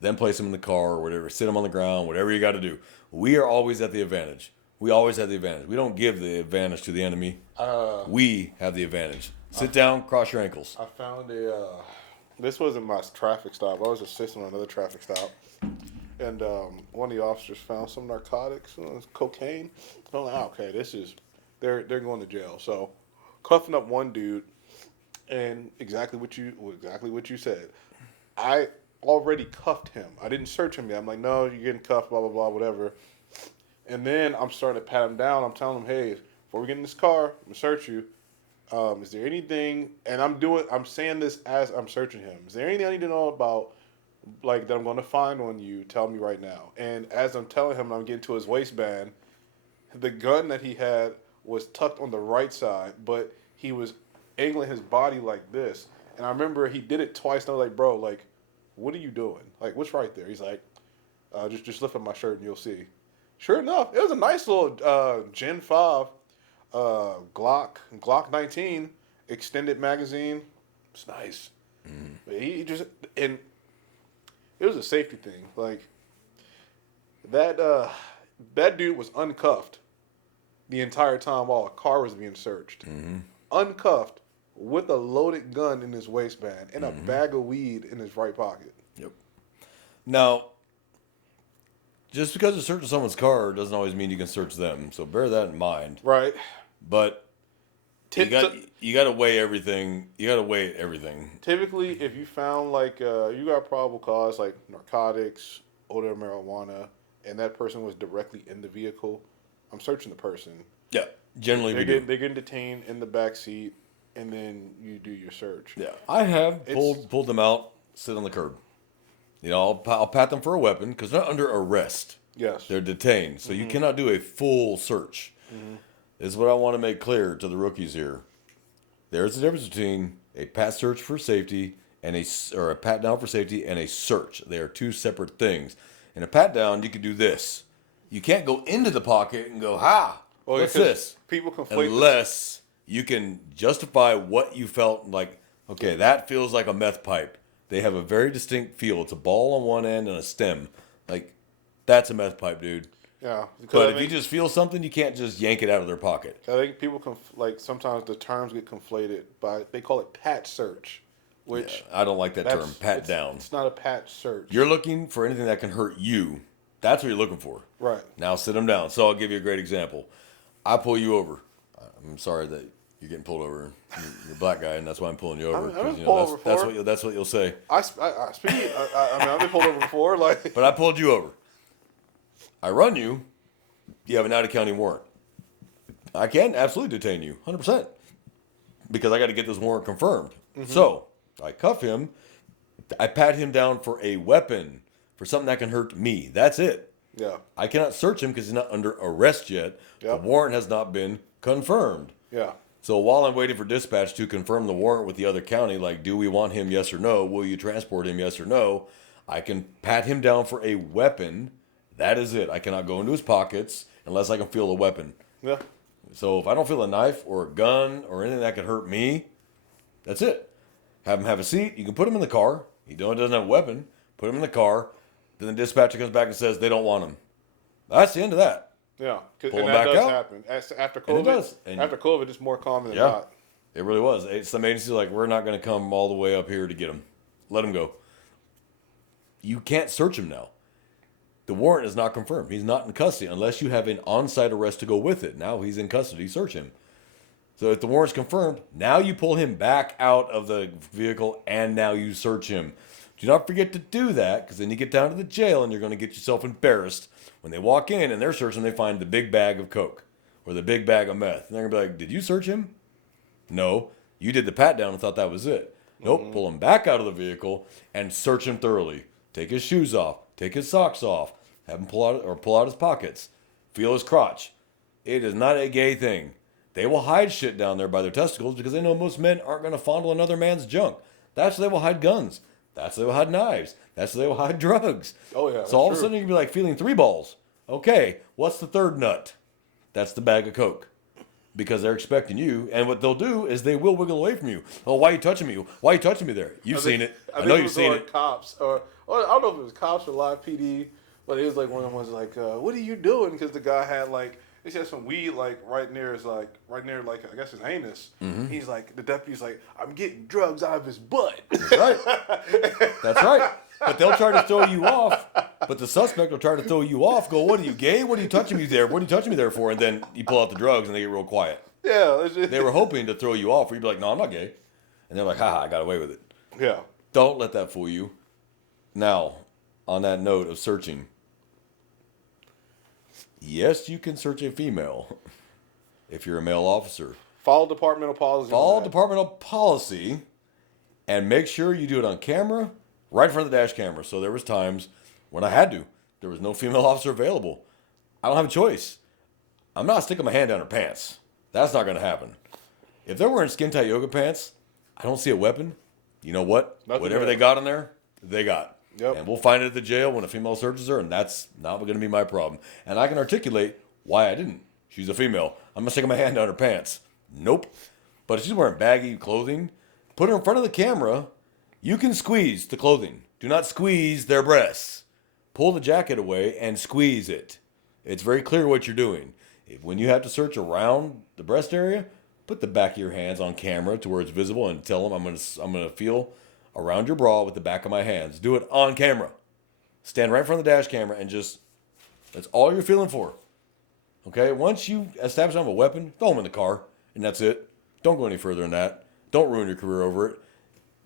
then place them in the car or whatever. Sit them on the ground, whatever you got to do. We are always at the advantage. We always have the advantage. We don't give the advantage to the enemy. We have the advantage. Sit down, cross your ankles. I found this wasn't my traffic stop. I was assisting on another traffic stop. And one of the officers found some narcotics, cocaine. So I'm like, oh, okay, they're going to jail. So cuffing up one dude, and exactly what you said. I already cuffed him. I didn't search him yet. I'm like, no, you're getting cuffed, blah, blah, blah, whatever. And then I'm starting to pat him down. I'm telling him, hey, before we get in this car, I'm going to search you. Is there anything, and I'm saying this as I'm searching him. Is there anything I need to know about, like, that I'm going to find on you? Tell me right now. And as I'm telling him, I'm getting to his waistband. The gun that he had was tucked on the right side, but he was angling his body like this. And I remember he did it twice, and I was like, bro, like, what are you doing? Like, what's right there? He's like, just lift up my shirt and you'll see. Sure enough, it was a nice little Gen 5 Glock 19 extended magazine. It's nice. But he just, and it was a safety thing. Like that dude was uncuffed the entire time while a car was being searched. Uncuffed with a loaded gun in his waistband and a bag of weed in his right pocket. Yep. Now, just because you're searching someone's car doesn't always mean you can search them. So bear that in mind. Right. But you got to weigh everything. You got to weigh everything. Typically, if you found like you got probable cause like narcotics, odor of marijuana, and that person was directly in the vehicle, I'm searching the person. Yeah. Generally, they're getting detained in the back seat, and then you do your search. Yeah. I have pulled them out, sit on the curb. You know, I'll pat them for a weapon because they're not under arrest. Yes. They're detained. So you cannot do a full search. This is what I want to make clear to the rookies here. There's a difference between a pat search for safety and a pat down for safety and a search. They are two separate things. In a pat down, you can do this. You can't go into the pocket and go, what's this? People conflate Unless you can justify what you felt like, okay, that feels like a meth pipe. They have a very distinct feel. It's a ball on one end and a stem. Like, that's a meth pipe, dude. Yeah. But if you just feel something, you can't just yank it out of their pocket. I think people sometimes the terms get conflated by, they call it pat search, which I don't like that term, pat down. It's not a pat search. You're looking for anything that can hurt you. That's what you're looking for. Right. Now sit them down. So I'll give you a great example. I pull you over. I'm sorry that you're getting pulled over. You're a black guy, and that's why I'm pulling you over. I've been pulled over before. That's what you'll say. I mean, I've been pulled over before. Like, But I pulled you over. I run you. You have an out-of-county warrant. I can absolutely detain you, 100%, because I got to get this warrant confirmed. So I cuff him. I pat him down for a weapon, for something that can hurt me. That's it. yeah. I cannot search him because he's not under arrest yet. Yep. The warrant has not been confirmed. Yeah. So while I'm waiting for dispatch to confirm the warrant with the other county, like, do we want him, yes or no? Will you transport him, yes or no? I can pat him down for a weapon. That is it. I cannot go into his pockets unless I can feel the weapon. Yeah. So if I don't feel a knife or a gun or anything that could hurt me, that's it. Have him have a seat. You can put him in the car. He doesn't have a weapon. Put him in the car. Then the dispatcher comes back and says they don't want him. That's the end of that. Yeah. Pull And him that back does out. happen. After COVID, And it does. And after COVID, it's more common than Yeah. not. It really was. Some agencies are like, we're not going to come all the way up here to get him. Let him go. You can't search him now. the warrant is not confirmed. He's not in custody unless you have an on-site arrest to go with it. Now he's in custody. Search him. So if the warrant's confirmed, now you pull him back out of the vehicle and now you search him. Do not forget to do that, because then you get down to the jail and you're going to get yourself embarrassed when they walk in and they're searching. They find the big bag of coke or the big bag of meth. And they're going to be like, "Did you search him?" No, you did the pat down and thought that was it. Nope, pull him back out of the vehicle and search him thoroughly. Take his shoes off, take his socks off, have him pull out his pockets, feel his crotch. It is not a gay thing. They will hide shit down there by their testicles because they know most men aren't going to fondle another man's junk. That's where they will hide guns. That's where they will hide knives. That's where they will hide drugs. Oh, yeah. So all of a sudden you can be like feeling 3 balls. Okay, what's the third nut? That's the bag of coke. Because they're expecting you, and what they'll do is they will wiggle away from you. Oh, why are you touching me? Why are you touching me there? You've seen it. I know you've seen it. Cops, or I don't know if it was cops or live PD, but it was like one of the ones like, "What are you doing?" Because the guy had like, he had some weed like right near I guess his anus. Mm-hmm. He's like, the deputy's like, "I'm getting drugs out of his butt." That's right. That's right. But they'll try to throw you off. But the suspect will try to throw you off. Go, "What are you, gay? What are you touching me there? What are you touching me there for?" And then you pull out the drugs and they get real quiet. Yeah. They were hoping to throw you off. Where you'd be like, "No, I'm not gay." And they're like, "Haha, I got away with it." Yeah. Don't let that fool you. Now, on that note of searching, yes, you can search a female if you're a male officer. Follow departmental policy. Follow departmental policy and make sure you do it on camera, right in front of the dash camera. So there was times when I had to. There was no female officer available. I don't have a choice. I'm not sticking my hand down her pants. That's not going to happen. If they're wearing skin-tight yoga pants, I don't see a weapon. You know what? Nothing Whatever there. they got in there, they got. Yep. And we'll find it at the jail when a female searches her, and that's not going to be my problem. And I can articulate why I didn't. She's a female. I'm not sticking my hand down her pants. Nope. But if she's wearing baggy clothing, put her in front of the camera. You can squeeze the clothing. Do not squeeze their breasts. Pull the jacket away and squeeze it. It's very clear what you're doing. When you have to search around the breast area, put the back of your hands on camera to where it's visible and tell them I'm gonna feel around your bra with the back of my hands. Do it on camera. Stand right in front of the dash camera and that's all you're feeling for. Okay? Once you establish I have a weapon, throw them in the car and that's it. Don't go any further than that. Don't ruin your career over it.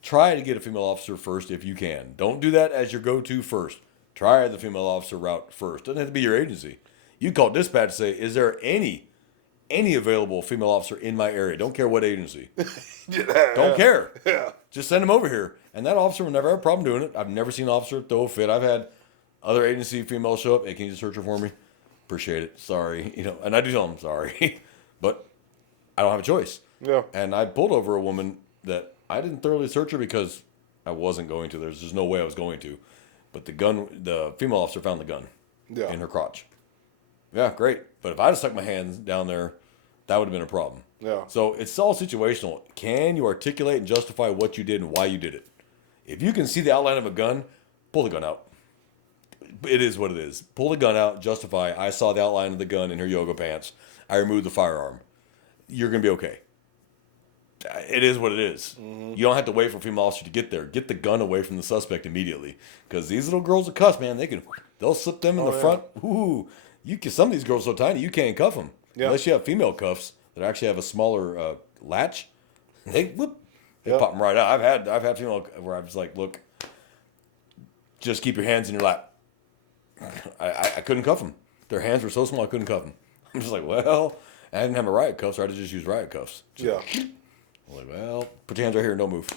Try to get a female officer first if you can. Don't do that as your go-to first. Try the female officer route first. Doesn't have to be your agency. You call dispatch and say, "Is there any available female officer in my area?" Don't care what agency. Don't care. Yeah. Just send them over here. And that officer will never have a problem doing it. I've never seen an officer throw a fit. I've had other agency females show up. "Hey, can you just search her for me?" "Appreciate it. Sorry." And I do tell them sorry. But I don't have a choice. Yeah. And I pulled over a woman that I didn't thoroughly search her because I wasn't going to. There's just no way I was going to. But the female officer found the gun in her crotch. Yeah, great. But if I'd have stuck my hands down there, that would have been a problem. Yeah. So it's all situational. Can you articulate and justify what you did and why you did it? If you can see the outline of a gun, pull the gun out. It is what it is. Pull the gun out, justify, "I saw the outline of the gun in her yoga pants. I removed the firearm." You're going to be okay. It is what it is. Mm-hmm. You don't have to wait for a female officer to get there. Get the gun away from the suspect immediately. Because these little girls are cuffs, man. They'll slip them in the front. Ooh, some of these girls are so tiny you can't cuff them. Yeah. Unless you have female cuffs that actually have a smaller latch. They Yeah. pop them right out. I've had female where I was like, "Look, just keep your hands in your lap." I couldn't cuff them. Their hands were so small I couldn't cuff them. I'm just like, well, I didn't have my riot cuffs, so I had to just use riot cuffs. Yeah. I'm like, well, put your hands right here and don't move.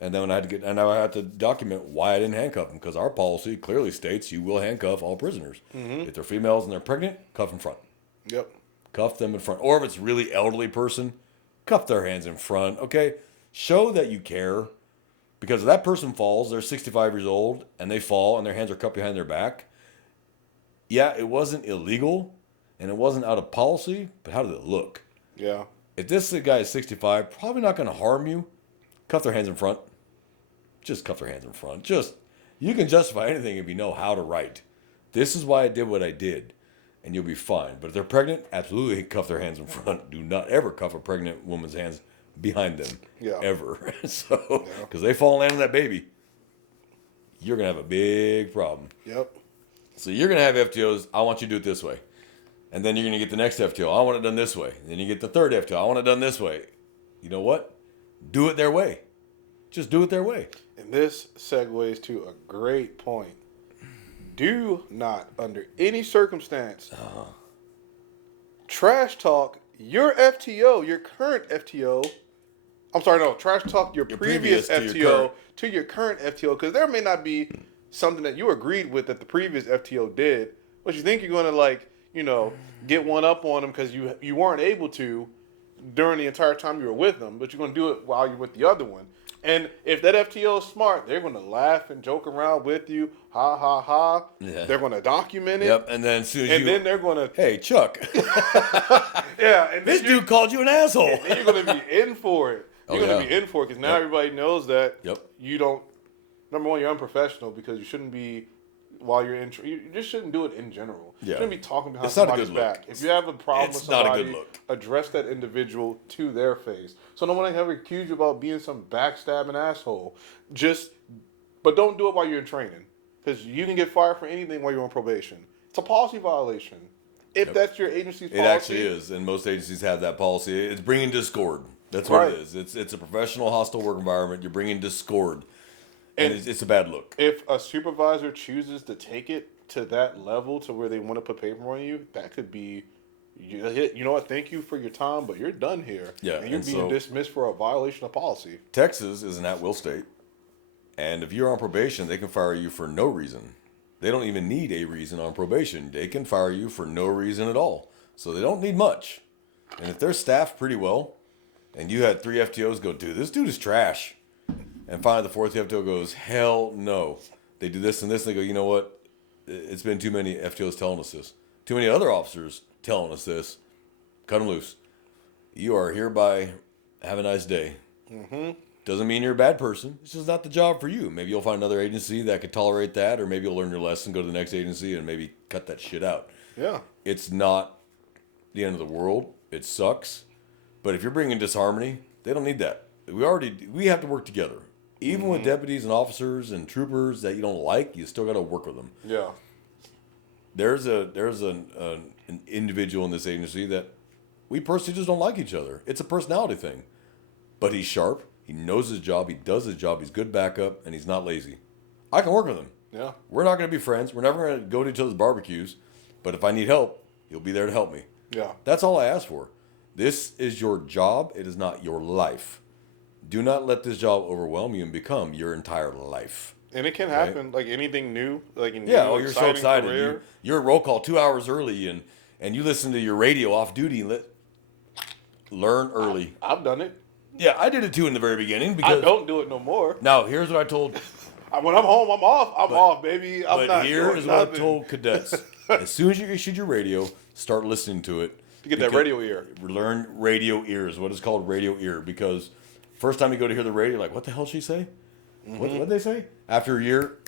And then I had to document why I didn't handcuff them, because our policy clearly states you will handcuff all prisoners. If they're females and they're pregnant, cuff in front. Yep. Cuff them in front. Or if it's a really elderly person, cuff their hands in front. Okay? Show that you care. Because if that person falls, they're 65 years old, and they fall and their hands are cupped behind their back. Yeah, it wasn't illegal, and it wasn't out of policy, but how did it look? Yeah. If this guy is 65, probably not going to harm you. Cuff their hands in front. Just cuff their hands in front. You can justify anything if you know how to write. This is why I did what I did, and you'll be fine. But if they're pregnant, absolutely cuff their hands in front. Do not ever cuff a pregnant woman's hands behind them. Yeah. Ever. Because they fall and land on that baby, you're going to have a big problem. Yep. So you're going to have FTOs, I want you to do it this way. And then you're going to get the next FTO, I want it done this way. And then you get the third FTO, I want it done this way. You know what? Do it their way. Just do it their way. And this segues to a great point. Do not, under any circumstance, trash talk your FTO, your current FTO. I'm sorry, no, trash talk your previous FTO to your current FTO, because there may not be something that you agreed with that the previous FTO did, but you think you're going to, like, you know, get one up on them because you weren't able to during the entire time you were with them, but you're going to do it while you're with the other one. And if that FTO is smart, they're going to laugh and joke around with you. Ha, ha, ha. Yeah. They're going to document it. Yep, and then as soon as And then they're going to... Hey, Chuck. Yeah. And This dude called you an asshole. then you're going to be in for it. You're going to be in for it because now everybody knows that you don't... Number one, you're unprofessional because you shouldn't be... While you're in... You just shouldn't do it in general. Yeah. You shouldn't be talking behind It's not a somebody's good look. back. If you have a problem with It's not a somebody, good look. address that individual to their face. So no one can ever accuse you about being some backstabbing asshole. But don't do it while you're in training. Because you can get fired for anything while you're on probation. It's a policy violation. If that's your agency's policy. It actually is, and most agencies have that policy. It's bringing discord. That's what it is. It's a professional, hostile work environment. You're bringing discord, and it's a bad look. If a supervisor chooses to take it to that level to where they want to put paper on you, that could be, you know what, thank you for your time, but you're done here. Yeah, And you're and being so- dismissed for a violation of policy. Texas is an at-will state, and if you're on probation, they can fire you for no reason. They don't even need a reason on probation. They can fire you for no reason at all. So they don't need much. And if they're staffed pretty well, and you had 3 FTOs go, dude, this dude is trash. And finally the 4th FTO goes, hell no. They do this and this, and they go, you know what? It's been too many FTOs telling us this. Too many other officers telling us this. Cut them loose. You are hereby, have a nice day. Mm-hmm. Doesn't mean you're a bad person. It's just not the job for you. Maybe you'll find another agency that could tolerate that, or maybe you'll learn your lesson, go to the next agency, and maybe cut that shit out. Yeah. It's not the end of the world. It sucks. But if you're bringing disharmony, they don't need that. We have to work together. Even with deputies and officers and troopers that you don't like, you still got to work with them. Yeah. There's an individual in this agency that we personally just don't like each other. It's a personality thing. But he's sharp. He knows his job. He does his job. He's good backup, and he's not lazy. I can work with him. Yeah. We're not going to be friends. We're never going to go to each other's barbecues. But if I need help, he'll be there to help me. Yeah. That's all I ask for. This is your job. It is not your life. Do not let this job overwhelm you and become your entire life. And it can happen, like anything new, like in You're so excited. Career. You're at roll call 2 hours early, and you listen to your radio off duty. And learn early. I've done it. Yeah, I did it too in the very beginning. I Because don't do it no more. now here's what I told. When I'm home, I'm off. I'm off, baby. I'm But not here doing is what I nothing. told cadets: as soon as you issued your radio, start listening to it. To get that radio ear. Learn radio ears. What is called radio ear? Because first time you go to hear the radio, you're like, what the hell did she say? What'd they say? After a year,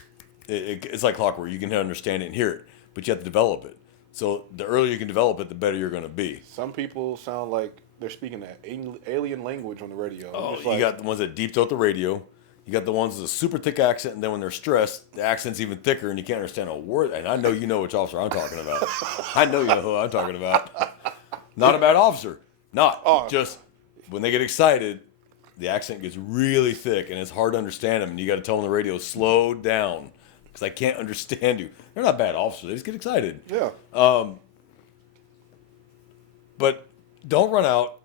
it's like clockwork. You can understand it and hear it, but you have to develop it. So the earlier you can develop it, the better you're going to be. Some people sound like they're speaking that alien language on the radio. Oh, you got the ones that deep throat the radio. You got the ones with a super thick accent, and then when they're stressed, the accent's even thicker, and you can't understand a word. And I know you know which officer I'm talking about. I know you know who I'm talking about. Not a bad officer. Just when they get excited, the accent gets really thick, and it's hard to understand them. And you got to tell them on the radio, slow down, because I can't understand you. They're not bad officers. They just get excited. Yeah. But don't run out,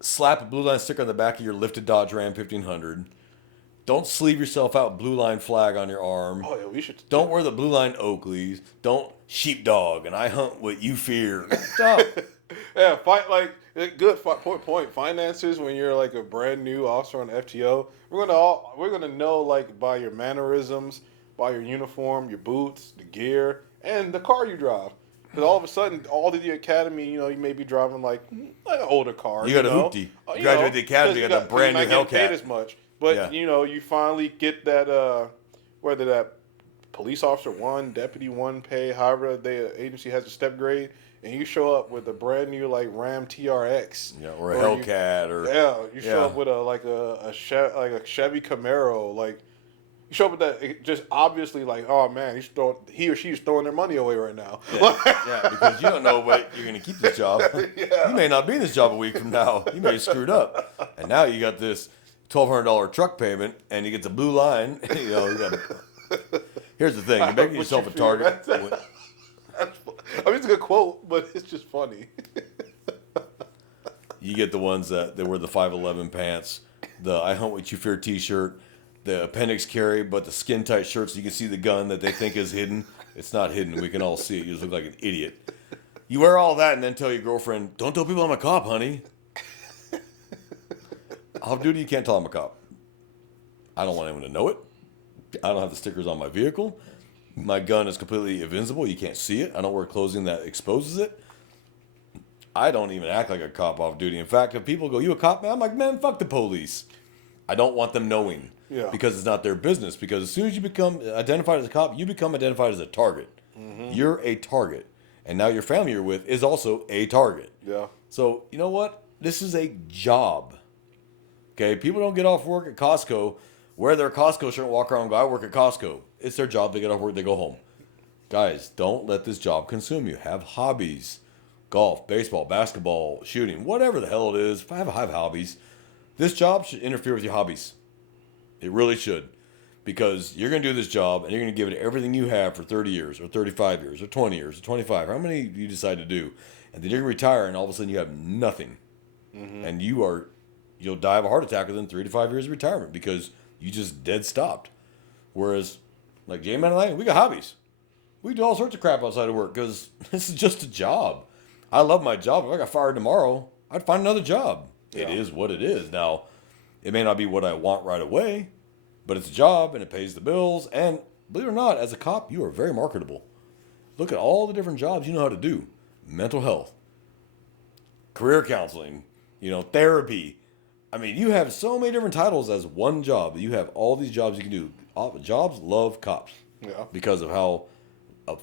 slap a blue line sticker on the back of your lifted Dodge Ram 1500. Don't sleeve yourself out blue line flag on your arm. Oh, yeah, we should. Don't wear the blue line Oakleys. Don't sheepdog and I hunt what you fear. Stop. Yeah, good point. Finances when you're like a brand new officer on FTO, we're gonna know like by your mannerisms, by your uniform, your boots, the gear, and the car you drive. Because all of a sudden, all through the academy, you may be driving like an older car. You got a hoopty. You graduated the academy, you got a brand new Hellcat. Hellcat. As much, but you finally get that whether that police officer 1, deputy 1 pay, however the agency has a step grade, and you show up with a brand new like Ram TRX, or a Hellcat, you show up with a Chevy Camaro, like. You show up with that, just obviously like, oh man, he or she's throwing their money away right now. Yeah, because you don't know what you're going to keep this job. Yeah. You may not be in this job a week from now. You may have screwed up. And now you got this $1,200 truck payment, and you get the blue line. You know, here's the thing. You're making yourself a target. I mean, it's a good quote, but it's just funny. You get the ones that wear the 511 pants, the I Hunt What You Fear t-shirt, the appendix carry, but the skin tight shirts, you can see the gun that they think is hidden. It's not hidden. We can all see it. You just look like an idiot. You wear all that and then tell your girlfriend, don't tell people I'm a cop, honey. Off duty, you can't tell I'm a cop. I don't want anyone to know it. I don't have the stickers on my vehicle. My gun is completely invincible. You can't see it. I don't wear clothing that exposes it. I don't even act like a cop off duty. In fact, if people go, you a cop, man? I'm like, man, fuck the police. I don't want them knowing. Yeah. Because it's not their business. Because as soon as you become identified as a cop, you become identified as a target. Mm-hmm. You're a target. And now your family you're with is also a target. Yeah. So, you know what? This is a job. Okay? People don't get off work at Costco, wear their Costco shirt and walk around and go, I work at Costco. It's their job. They get off work, they go home. Guys, don't let this job consume you. Have hobbies. Golf, baseball, basketball, shooting, whatever the hell it is. Have hobbies. This job should interfere with your hobbies. It really should. Because you're going to do this job and you're going to give it everything you have for 30 years or 35 years or 20 years or 25. How many you decide to do? And then you're going to retire and all of a sudden you have nothing. Mm-hmm. And you'll die of a heart attack within 3 to 5 years of retirement because you just dead stopped. Whereas, like J-Man and I, we got hobbies. We do all sorts of crap outside of work because this is just a job. I love my job. If I got fired tomorrow, I'd find another job. Yeah. It is what it is. Now, it may not be what I want right away, but it's a job and it pays the bills. And believe it or not, as a cop, you are very marketable. Look at all the different jobs you know how to do. Mental health, career counseling, therapy. I mean, you have so many different titles as one job. You have all these jobs you can do. Jobs love cops. Yeah. Because of how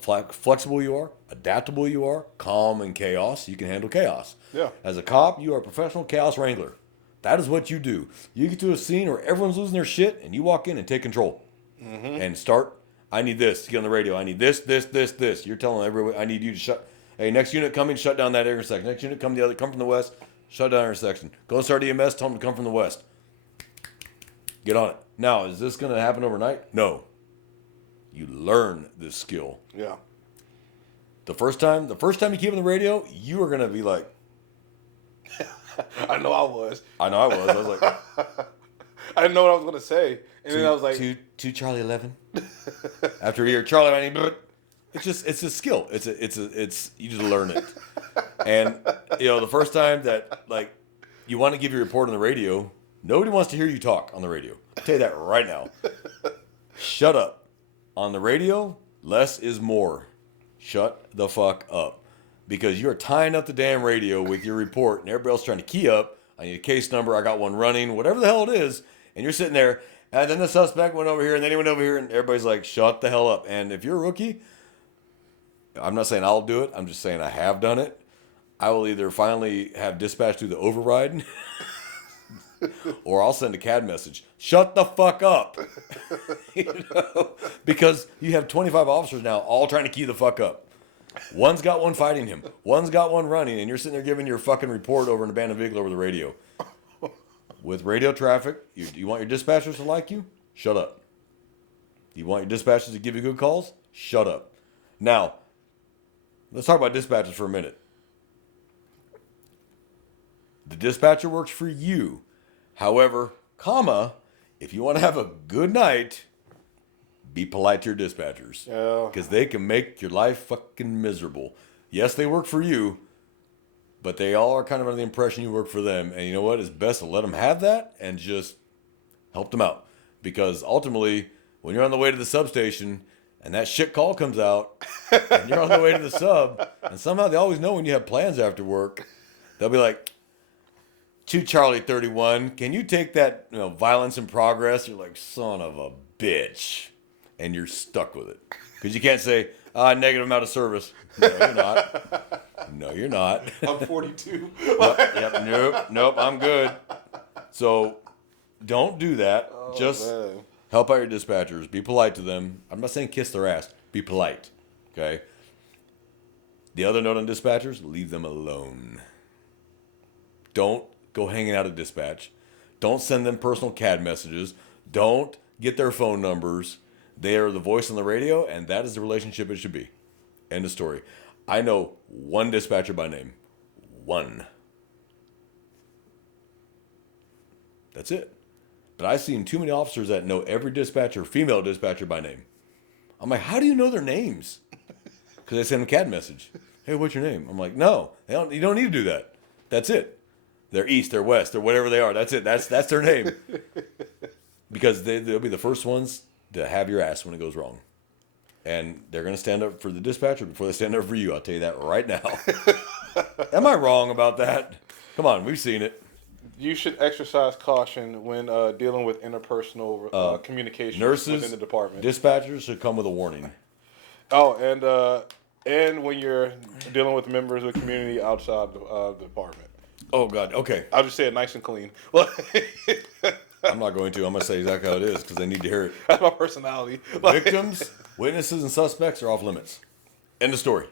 flexible you are, adaptable you are, calm in chaos. You can handle chaos. Yeah. As a cop, you are a professional chaos wrangler. That is what you do. You get to a scene where everyone's losing their shit, and you walk in and take control. Mm-hmm. And start, I need this to get on the radio. I need this. You're telling everyone, I need you to shut. Hey, next unit coming, shut down that intersection. Next unit come from the west, shut down intersection. Go and start EMS, tell them to come from the west. Get on it. Now, is this going to happen overnight? No. You learn this skill. Yeah. The first time you keep on the radio, you are going to be like, I know I was. I was like, I didn't know what I was going to say. And then I was like, to Charlie 11. After you hear Charlie 11, it's a skill. It's you just learn it. And, the first time that, like, you want to give your report on the radio, nobody wants to hear you talk on the radio. I'll tell you that right now. Shut up. On the radio, less is more. Shut the fuck up. Because you're tying up the damn radio with your report and everybody else trying to key up. I need a case number. I got one running. Whatever the hell it is. And you're sitting there. And then the suspect went over here and then he went over here. And everybody's like, shut the hell up. And if you're a rookie, I'm not saying I'll do it. I'm just saying I have done it. I will either finally have dispatch do the override or I'll send a CAD message. Shut the fuck up. Because you have 25 officers now all trying to key the fuck up. One's got one fighting him. One's got one running. And you're sitting there giving your fucking report over an abandoned vehicle over the radio. With radio traffic, you want your dispatchers to like you? Shut up. You want your dispatchers to give you good calls? Shut up. Now, let's talk about dispatchers for a minute. The dispatcher works for you. However, if you want to have a good night, be polite to your dispatchers. Yeah. Because they can make your life fucking miserable. Yes, they work for you, but they all are kind of under the impression you work for them. And you know what? It's best to let them have that and just help them out. Because ultimately, when you're on the way to the substation and that shit call comes out and you're on the way to the sub, and somehow they always know when you have plans after work, they'll be like, to Charlie 31, can you take that violence in progress? You're like, son of a bitch. And you're stuck with it. Because you can't say, negative, I'm out of service. No, you're not. No, you're not. I'm 42. Nope, I'm good. So don't do that. Oh, Just man. Help out your dispatchers. Be polite to them. I'm not saying kiss their ass. Be polite. Okay? The other note on dispatchers, leave them alone. Don't go hanging out at dispatch. Don't send them personal CAD messages. Don't get their phone numbers. They are the voice on the radio, and that is the relationship it should be. End of story. I know one dispatcher by name. One. That's it. But I've seen too many officers that know every dispatcher, female dispatcher by name. I'm like, how do you know their names? Because they send them a CAD message. Hey, what's your name? I'm like, no, you don't need to do that. That's it. They're east, they're west, they're whatever they are. That's it. That's their name. Because they'll be the first ones to have your ass when it goes wrong. And they're going to stand up for the dispatcher before they stand up for you. I'll tell you that right now. Am I wrong about that? Come on, we've seen it. You should exercise caution when dealing with interpersonal communication within the department. Dispatchers should come with a warning. Oh, and when you're dealing with members of the community outside the department. Oh, God. Okay. I'll just say it nice and clean. I'm not going to. I'm going to say exactly how it is because they need to hear it. That's my personality. Victims, witnesses, and suspects are off limits. End of story.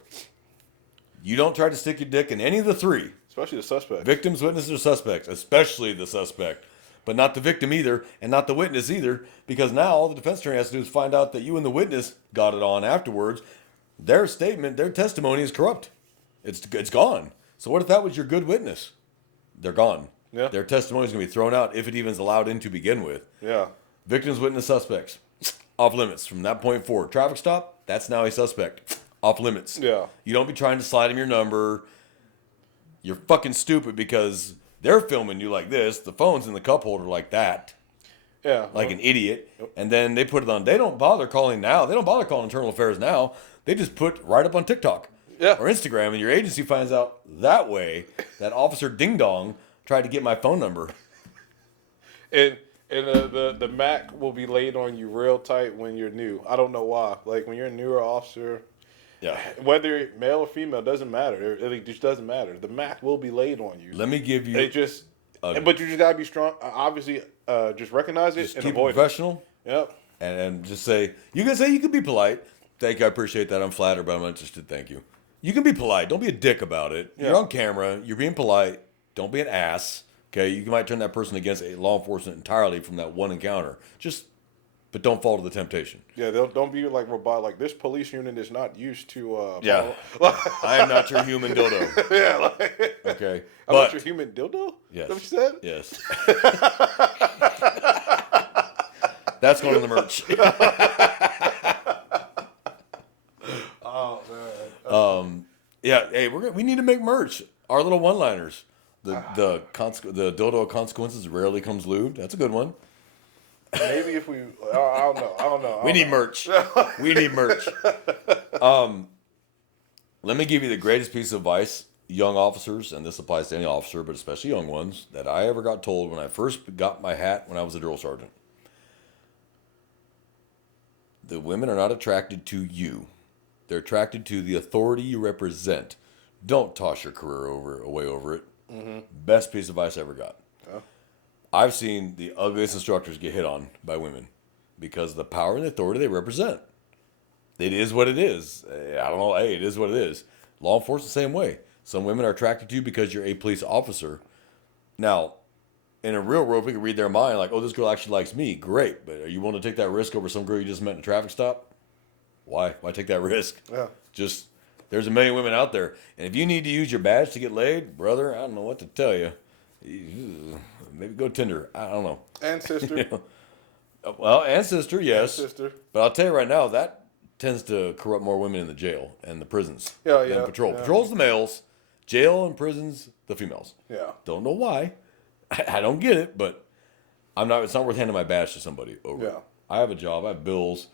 You don't try to stick your dick in any of the three. Especially the suspect. Victims, witnesses, or suspects. Especially the suspect. But not the victim either, and not the witness either, because now all the defense attorney has to do is find out that you and the witness got it on afterwards. Their statement, their testimony is corrupt. It's gone. So what if that was your good witness? They're gone. Yeah. Their testimony is going to be thrown out if it even is allowed in to begin with. Yeah. Victims, witness, suspects. Off limits from that point forward. Traffic stop, that's now a suspect. Off limits. Yeah. You don't be trying to slide him your number. You're fucking stupid because they're filming you like this. The phone's in the cup holder like that. Yeah. Like an idiot. And then they put it on. They don't bother calling now. They don't bother calling internal affairs now. They just put right up on TikTok. Yeah. Or Instagram, and your agency finds out that way that Officer Ding Dong tried to get my phone number. And the Mac will be laid on you real tight when you're new. I don't know why. Like when you're a newer officer, Yeah. whether male or female doesn't matter. It just doesn't matter. The Mac will be laid on you. Let me give you. It just, but you just gotta be strong. Obviously, just recognize it Just and keep it avoid it. professional. Yep. And just say, you can be polite. Thank you, I appreciate that. I'm flattered, but I'm not interested. Thank you. You can be polite. Don't be a dick about it. Yeah. You're on camera. You're being polite. Don't be an ass. Okay, you might turn that person against law enforcement entirely from that one encounter. But don't fall to the temptation. Yeah, don't be like robot. Like this police unit is not used to. Yeah. I am not your human dildo. Yeah. Like, Okay, I'm not your human dildo. Yes. Is that what you said? Yes. That's going on the merch. Oh man. Yeah. Hey, we need to make merch. Our little one-liners. The dildo of consequences rarely comes lubed. That's a good one. Maybe if we, I don't know. We need merch. We need merch. Let me give you the greatest piece of advice, young officers, and this applies to any officer, but especially young ones, that I ever got told when I first got my hat when I was a drill sergeant. The women are not attracted to you. They're attracted to the authority you represent. Don't toss your career away over it. Mm-hmm. Best piece of advice I ever got. Yeah. I've seen the ugliest instructors get hit on by women because of the power and authority they represent. It is what it is. I don't know. Hey, it is what it is. Law enforcement the same way. Some women are attracted to you because you're a police officer. Now, in a real world, we can read their mind like, oh, this girl actually likes me. Great. But are you willing to take that risk over some girl you just met in a traffic stop? Why? Why take that risk? Yeah. There's a million women out there. And if you need to use your badge to get laid, brother, I don't know what to tell you. Maybe go Tinder. I don't know. And sister. Well, and sister, yes. And sister. But I'll tell you right now, that tends to corrupt more women in the jail and the prisons Yeah, than patrol. yeah. Patrol's the males. Jail and prisons, the females. Yeah. Don't know why. I don't get it, but it's not worth handing my badge to somebody over. Yeah. I have a job. I have bills.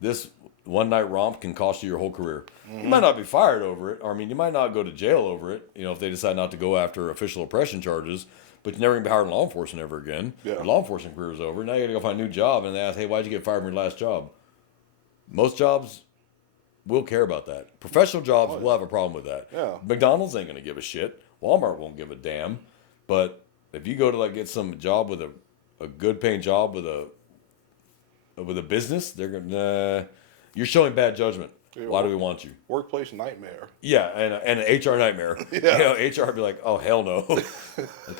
This one night romp can cost you your whole career. Mm-hmm. You might not be fired over it. Or, you might not go to jail over it, if they decide not to go after official oppression charges, but you're never going to be hired in law enforcement ever again. Yeah. Your law enforcement career is over. Now you got to go find a new job, and they ask, hey, why'd you get fired from your last job? Most jobs will care about that. Professional jobs will have a problem with that. Yeah. McDonald's ain't going to give a shit. Walmart won't give a damn. But if you go to get some job with a good paying job with a with a business, they're gonna. You're showing bad judgment. Why do we want you? Workplace nightmare. Yeah, and an HR nightmare. Yeah. HR would be like, oh hell no.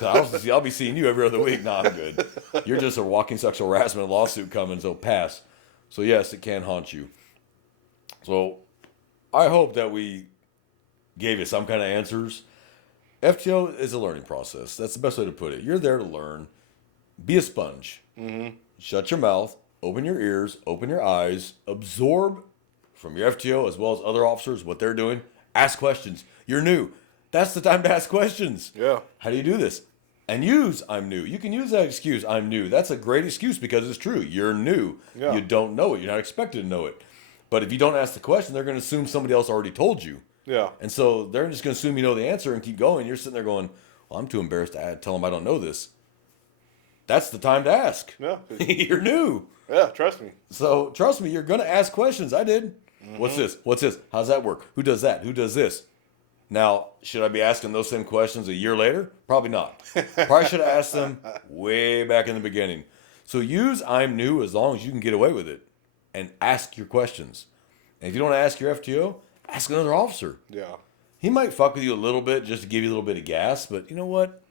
I'll be seeing you every other week. Nah, I'm good. You're just a walking sexual harassment lawsuit coming, so pass. So yes, it can haunt you. So I hope that we gave you some kind of answers. FTO is a learning process. That's the best way to put it. You're there to learn. Be a sponge. Mm-hmm. Shut your mouth. Open your ears. Open your eyes. Absorb from your FTO as well as other officers what they're doing. Ask questions. You're new. That's the time to ask questions. Yeah. How do you do this? And use I'm new. You can use that excuse, I'm new. That's a great excuse because it's true. You're new. Yeah. You don't know it. You're not expected to know it. But if you don't ask the question, they're going to assume somebody else already told you. Yeah. And so they're just going to assume you know the answer and keep going. You're sitting there going, well, I'm too embarrassed to tell them I don't know this. That's the time to ask. Yeah. You're new. Yeah, trust me. So trust me, you're going to ask questions. I did. Mm-hmm. What's this? What's this? How's that work? Who does that? Who does this? Now, should I be asking those same questions a year later? Probably not. Probably should have asked them way back in the beginning. So use I'm new as long as you can get away with it and ask your questions. And if you don't ask your FTO, ask another officer. Yeah. He might fuck with you a little bit just to give you a little bit of gas, but you know what?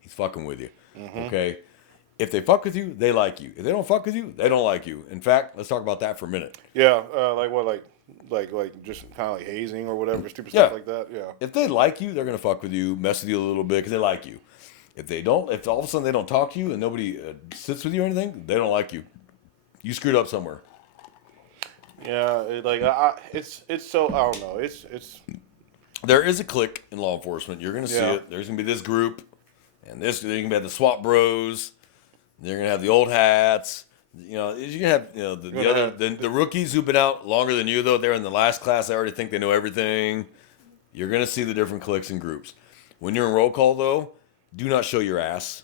He's fucking with you. Mm-hmm. Okay? If they fuck with you, they like you. If they don't fuck with you, they don't like you. In fact, let's talk about that for a minute. Yeah, like what, like just kind of like hazing or whatever, stupid stuff like that. Yeah. If they like you, they're gonna fuck with you, mess with you a little bit because they like you. If they don't, if all of a sudden they don't talk to you and nobody sits with you or anything, they don't like you. You screwed up somewhere. Yeah, it's so I don't know. It's There is a clique in law enforcement. You're gonna see it. There's gonna be this group, and this. You're gonna have the SWAT bros. They're gonna have the old hats. You know, you're gonna have the rookies who've been out longer than you though. They're in the last class. They already think they know everything. You're gonna see the different cliques and groups. When you're in roll call though, do not show your ass.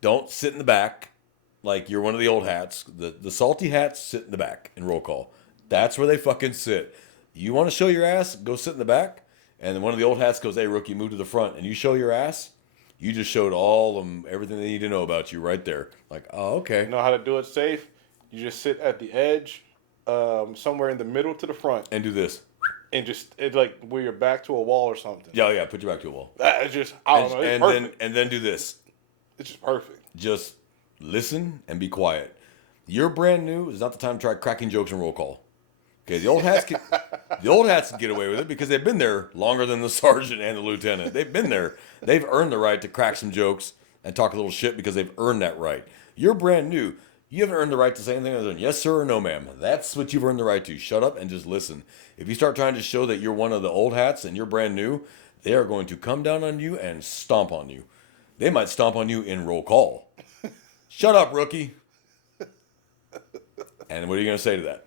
Don't sit in the back like you're one of the old hats. The salty hats sit in the back in roll call. That's where they fucking sit. You want to show your ass? Go sit in the back. And then one of the old hats goes, "Hey rookie, move to the front," and you show your ass. You just showed all of them everything they need to know about you right there. Like, oh, okay. You know how to do it safe? You just sit at the edge, somewhere in the middle to the front. And do this. And just, like, where you're back to a wall or something. Yeah, put your back to a wall. It's just, I don't know, it's perfect. And then do this. It's just perfect. Just listen and be quiet. You're brand new. It's not the time to try cracking jokes in roll call. Okay, the old hats can get away with it because they've been there longer than the sergeant and the lieutenant. They've been there. They've earned the right to crack some jokes and talk a little shit because they've earned that right. You're brand new. You haven't earned the right to say anything other than yes, sir, or no, ma'am. That's what you've earned the right to. Shut up and just listen. If you start trying to show that you're one of the old hats and you're brand new, they are going to come down on you and stomp on you. They might stomp on you in roll call. Shut up, rookie. And what are you going to say to that?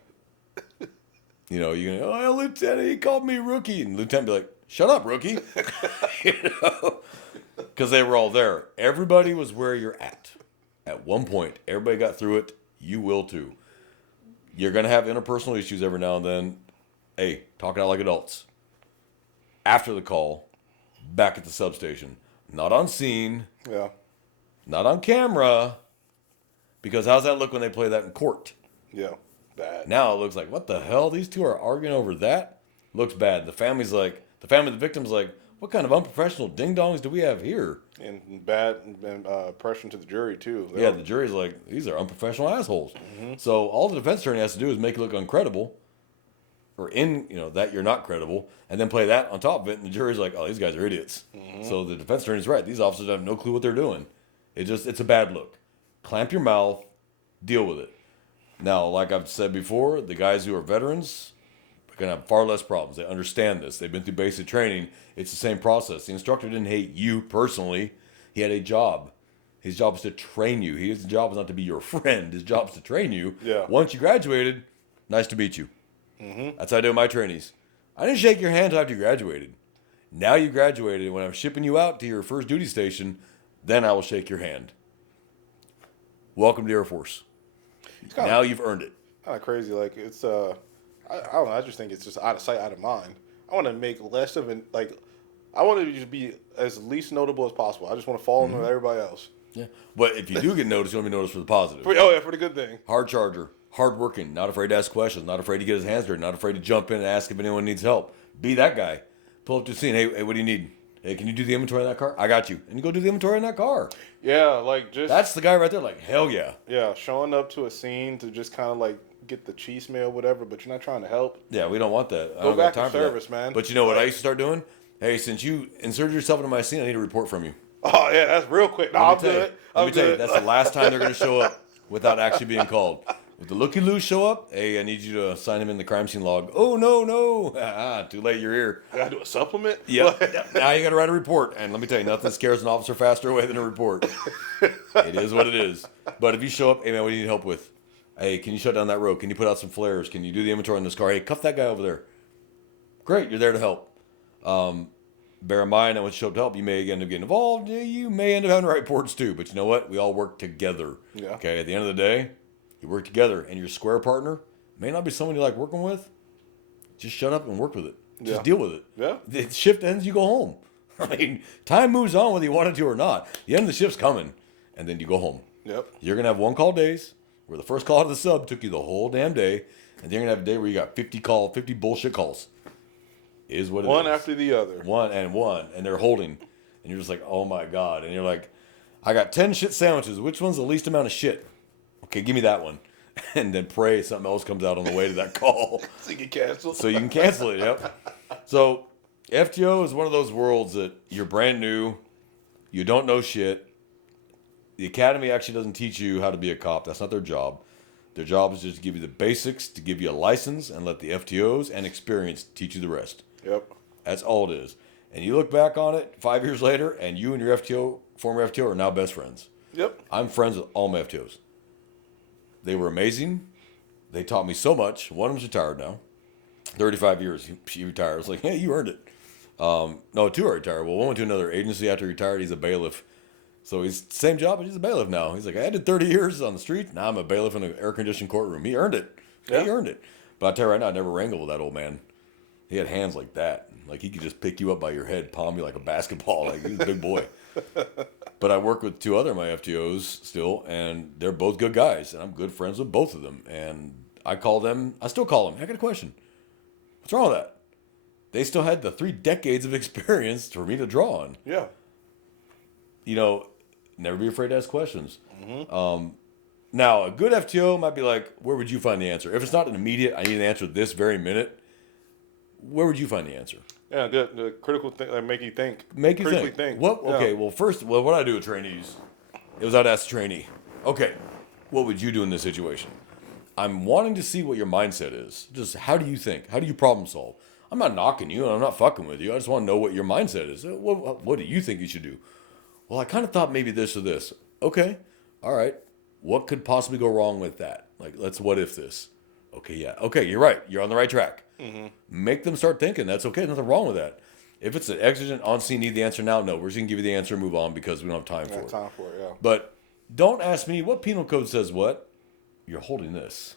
You know, you're going to, oh, Lieutenant, he called me rookie. And Lieutenant be like, shut up, rookie. You know? Because they were all there. Everybody was where you're at. At one point, everybody got through it. You will too. You're going to have interpersonal issues every now and then. Hey, talk it out like adults. After the call, back at the substation. Not on scene. Yeah. Not on camera. Because how's that look when they play that in court? Yeah. Bad. Now it looks like, what the hell? These two are arguing over that? Looks bad. The family of the victim's like, what kind of unprofessional ding-dongs do we have here? And bad impression to the jury, too. Yeah, the jury's like, these are unprofessional assholes. Mm-hmm. So all the defense attorney has to do is make it look uncredible, or that you're not credible, and then play that on top of it, and the jury's like, oh, these guys are idiots. Mm-hmm. So the defense attorney's right. These officers have no clue what they're doing. It's a bad look. Clamp your mouth, deal with it. Now, like I've said before, the guys who are veterans are going to have far less problems. They understand this. They've been through basic training. It's the same process. The instructor didn't hate you personally. He had a job. His job was to train you. His job was not to be your friend. His job was to train you. Yeah. Once you graduated, nice to meet you. Mm-hmm. That's how I do my trainees. I didn't shake your hand after you graduated. Now you graduated. When I'm shipping you out to your first duty station, then I will shake your hand. Welcome to the Air Force. Now you've earned it. Kind of crazy. Like, it's, I don't know. I just think it's just out of sight, out of mind. I want to make less of an, like, I want to just be as least notable as possible. I just want to fall in with everybody else. Yeah. But if you do get noticed, you want to be noticed for the positive. For the good thing. Hard charger. hardworking, not afraid to ask questions, not afraid to get his hands dirty, not afraid to jump in and ask if anyone needs help. Be that guy. Pull up to the scene. Hey, what do you need? Hey, can you do the inventory on that car? I got you. And you go do the inventory on that car. Yeah, like just That's the guy right there. Like, hell yeah. yeah, showing up to a scene to just kind of like get the cheese mail, whatever, but you're not trying to help. Yeah, we don't want that. I Go don't got back to time for that. service, man. But you know what I used to start doing? Hey, since you inserted yourself into my scene, I need a report from you. Oh yeah, that's real quick. No, Let me I'm tell you- good. Let I'm me tell you, good. that's the last time they're going to show up without actually being called. If the looky-loos show up, hey, I need you to sign him in the crime scene log. Oh, no. Too late, you're here. I gotta do a supplement. Yeah. Now you got to write a report. And let me tell you, nothing scares an officer faster away than a report. It is what it is. But if you show up, hey, man, what do you need help with? Hey, can you shut down that road? Can you put out some flares? Can you do the inventory on this car? Hey, cuff that guy over there. Great, you're there to help. Bear in mind that when you show up to help, you may end up getting involved. You may end up having to write reports too. But you know what? We all work together. Yeah. Okay, at the end of the day, you work together. And your square partner may not be someone you like working with. Just shut up and work with it. Just Yeah. deal with it. Yeah. The shift ends, you go home. I mean, time moves on whether you want it to or not. The end of the shift's coming. And then you go home. Yep. You're going to have one call days where the first call to the sub took you the whole damn day. And then you're going to have a day where you got 50 bullshit calls. Is what it is. One after the other. One, and they're holding. And you're just like, oh my God. And you're like, I got 10 shit sandwiches. Which one's the least amount of shit? Okay, give me that one. And then pray something else comes out on the way to that call. So you get canceled. So you can cancel it, yep. So FTO is one of those worlds that you're brand new. You don't know shit. The academy actually doesn't teach you how to be a cop. That's not their job. Their job is just to give you the basics, to give you a license, and let the FTOs and experience teach you the rest. Yep. That's all it is. And you look back on it 5 years later, and you and your former FTO, are now best friends. Yep. I'm friends with all my FTOs. They were amazing. They taught me so much. One of them's retired now. 35 years. She retired. I was like, hey, you earned it. No, two are retired. Well, one went to another agency after he retired. He's a bailiff. So he's same job, but he's a bailiff now. He's like, I did 30 years on the street. Now I'm a bailiff in an air-conditioned courtroom. He earned it. Yeah. He earned it. But I'll tell you right now, I never wrangled with that old man. He had hands like that. Like he could just pick you up by your head, palm you like a basketball. Like he's a big boy. But I work with two other of my FTOs still, and they're both good guys, and I'm good friends with both of them. And I still call them. I got a question. What's wrong with that? They still had the 3 decades of experience for me to draw on. Yeah. You know, never be afraid to ask questions. Now, a good FTO might be like, where would you find the answer? If it's not an immediate, I need an answer this very minute, where would you find the answer? Yeah. Good. The critical thing, like make you think. Make you Critically think. What? Yeah. Okay, well, first, what I do with trainees, it was I'd ask the trainee, okay, what would you do in this situation? I'm wanting to see what your mindset is. Just how do you think? How do you problem solve? I'm not knocking you, and I'm not fucking with you. I just want to know what your mindset is. What do you think you should do? Well, I kind of thought maybe this or this. Okay, all right. What could possibly go wrong with that? Like, let's what if this? Okay, yeah. Okay, you're right. You're on the right track. Make them start thinking. That's okay. Nothing wrong with that. If it's an exigent on scene, need the answer now. No, we're just gonna give you the answer and move on because we don't have time for it. Time for it. Yeah. But don't ask me what penal code says what. You're holding this.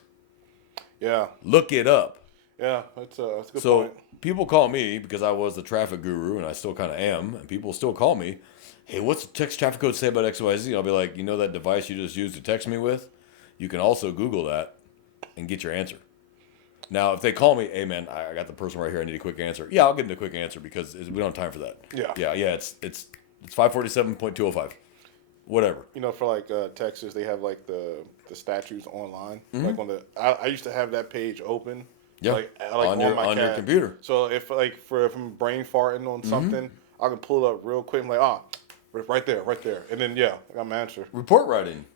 Yeah. Look it up. Yeah. That's a good So point. people call me because I was the traffic guru and I still kind of am, and people still call me. Hey, what's the text traffic code say about XYZ? And I'll be like, you know that device you just used to text me with? You can also Google that and get your answer. Now, if they call me, hey man, I got the person right here. I need a quick answer. Yeah, I'll give them a quick answer because we don't have time for that. Yeah. Yeah. It's 547.205. Whatever. You know, for like Texas, they have like the statutes online. Mm-hmm. Like on the, I used to have that page open. Yeah. Like on your CAD. computer. So if like if I'm brain farting on something, I can pull it up real quick. I'm like, right there, and then I got my answer. Report writing.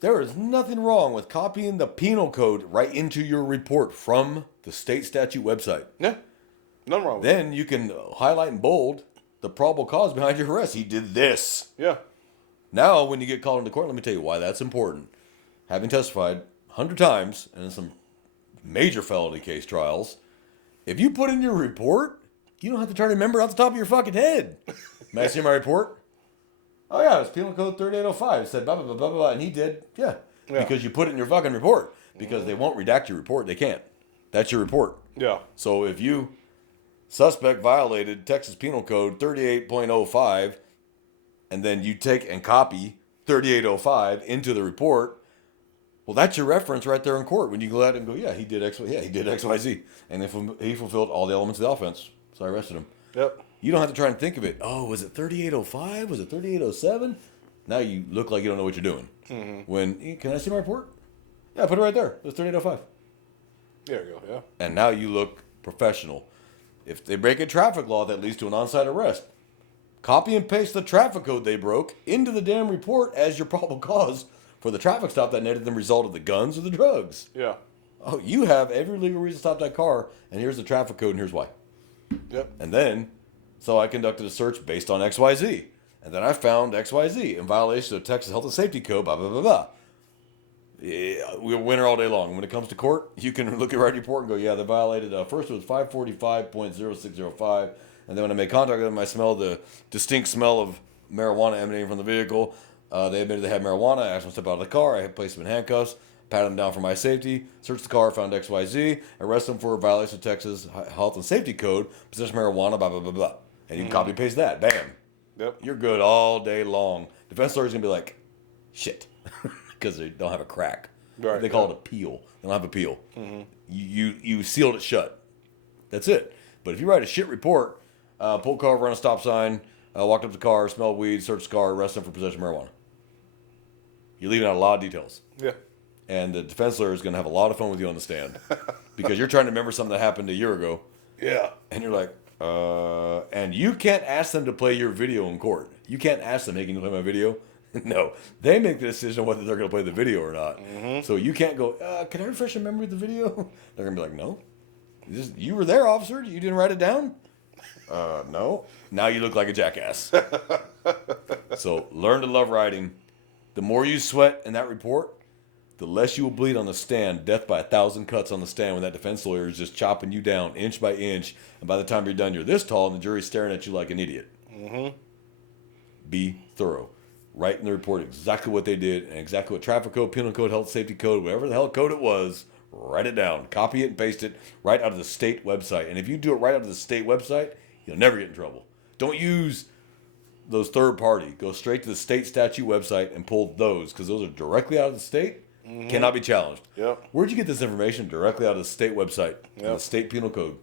There is nothing wrong with copying the penal code right into your report from the state statute website. Yeah, nothing wrong with Then you can highlight and bold the probable cause behind your arrest. He did this. it. Yeah, Now, when you get called into court, let me tell you why that's important. Having testified 100 times and in some major felony case trials, if you put in your report, you don't have to try to remember off the top of your fucking head. May I see my report? Oh yeah, it's penal code 3805. It said blah, blah, blah, blah, blah, and he did. Yeah. Because you put it in your fucking report. Because they won't redact your report. They can't. That's your report. yeah, So if you, suspect violated Texas Penal Code 38.05, and then you take and copy 3805 into the report, Well, that's your reference right there in court when you go out and go, yeah, he did X, yeah, he did X, Y, Z, and if he fulfilled all the elements of the offense, so I arrested him. Yep. You don't have to try and think of it. Oh, was it 3805? Was it 3807? Now you look like you don't know what you're doing. When can I see my report? Yeah, put it right there. It was 3805. There you go. Yeah. And now you look professional. If they break a traffic law that leads to an on-site arrest, copy and paste the traffic code they broke into the damn report as your probable cause for the traffic stop that netted them result of the guns or the drugs. Yeah. Oh, you have every legal reason to stop that car, and here's the traffic code, and here's why. Yep. And then, so I conducted a search based on XYZ. And then I found XYZ in violation of Texas Health and Safety Code, blah, blah, blah, blah. Yeah, we're a winner all day long. When it comes to court, you can look at your report and go, yeah, they violated, first it was 545.0605. And then when I made contact with them, I smelled the distinct smell of marijuana emanating from the vehicle. They admitted they had marijuana. I asked them to step out of the car. I placed them in handcuffs, patted them down for my safety, searched the car, found XYZ, arrested them for a violation of Texas Health and Safety Code, possession of marijuana, blah, blah, blah, blah. And you can copy and paste that. Bam. Yep. You're good all day long. Defense lawyer's going to be like, shit, because they don't have a crack. Right, They call it appeal. They don't have appeal. You sealed it shut. That's it. But if you write a shit report, pulled car over on a stop sign, walked up to the car, smelled weed, searched the car, arrested him for possession of marijuana. You're leaving out a lot of details. Yeah. And the defense lawyer is going to have a lot of fun with you on the stand because you're trying to remember something that happened a year ago. Yeah. And you're like, and you can't ask them to play your video in court. You can't ask them, hey, can you play my video? No. They make the decision on whether they're going to play the video or not. So you can't go, can I refresh your memory of the video? They're going to be like, no. You were there, officer. You didn't write it down? No. Now you look like a jackass. So learn to love writing. The more you sweat in that report, the less you will bleed on the stand. Death by 1,000 cuts on the stand when that defense lawyer is just chopping you down inch by inch. And by the time you're done, you're this tall and the jury's staring at you like an idiot. Be thorough. Write in the report exactly what they did and exactly what traffic code, penal code, health safety code, whatever the hell code it was. Write it down. Copy it and paste it right out of the state website. And if you do it right out of the state website, you'll never get in trouble. Don't use those third party. Go straight to the state statute website and pull those because those are directly out of the state. Cannot be challenged. Yep. Where'd you get this information? Directly out of the state website. On the state penal code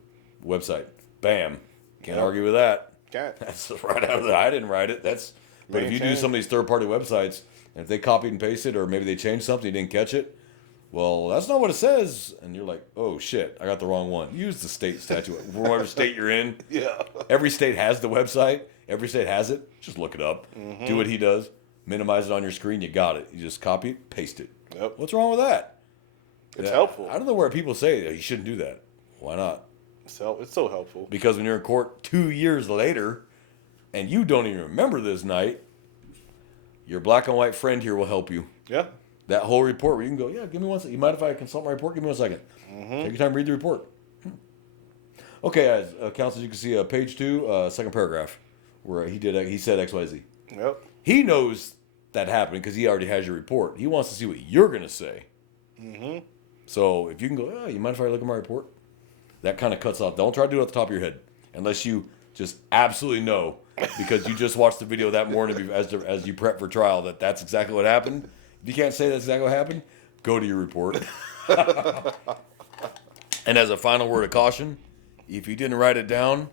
website. Bam. Can't argue with that. Can't. That's right out of the. I didn't write it. But if you do some of these third party websites, and if they copied and pasted, or maybe they changed something, you didn't catch it. Well, that's not what it says. And you're like, oh shit, I got the wrong one. Use the state statute. Whatever state you're in. Yeah. Every state has the website. Every state has it. Just look it up. Do what he does. Minimize it on your screen. You got it. You just copy it, paste it. Yep. What's wrong with that? It's helpful. I don't know where people say you shouldn't do that. Why not? It's so helpful. Because when you're in court 2 years later and you don't even remember this night, your black and white friend here will help you. Yeah. That whole report where you can go, yeah, give me 1 second. You mind if I consult my report? Give me 1 second. Take your time, read the report. Okay, as counsel, you can see page 2, second paragraph, where he said XYZ. Yep. He knows that happened because he already has your report. He wants to see what you're going to say. So if you can go, oh, you mind if I look at my report? That kind of cuts off. Don't try to do it at the top of your head unless you just absolutely know because you just watched the video that morning as you prep for trial that's exactly what happened. If you can't say that's exactly what happened, go to your report. And as a final word of caution, if you didn't write it down,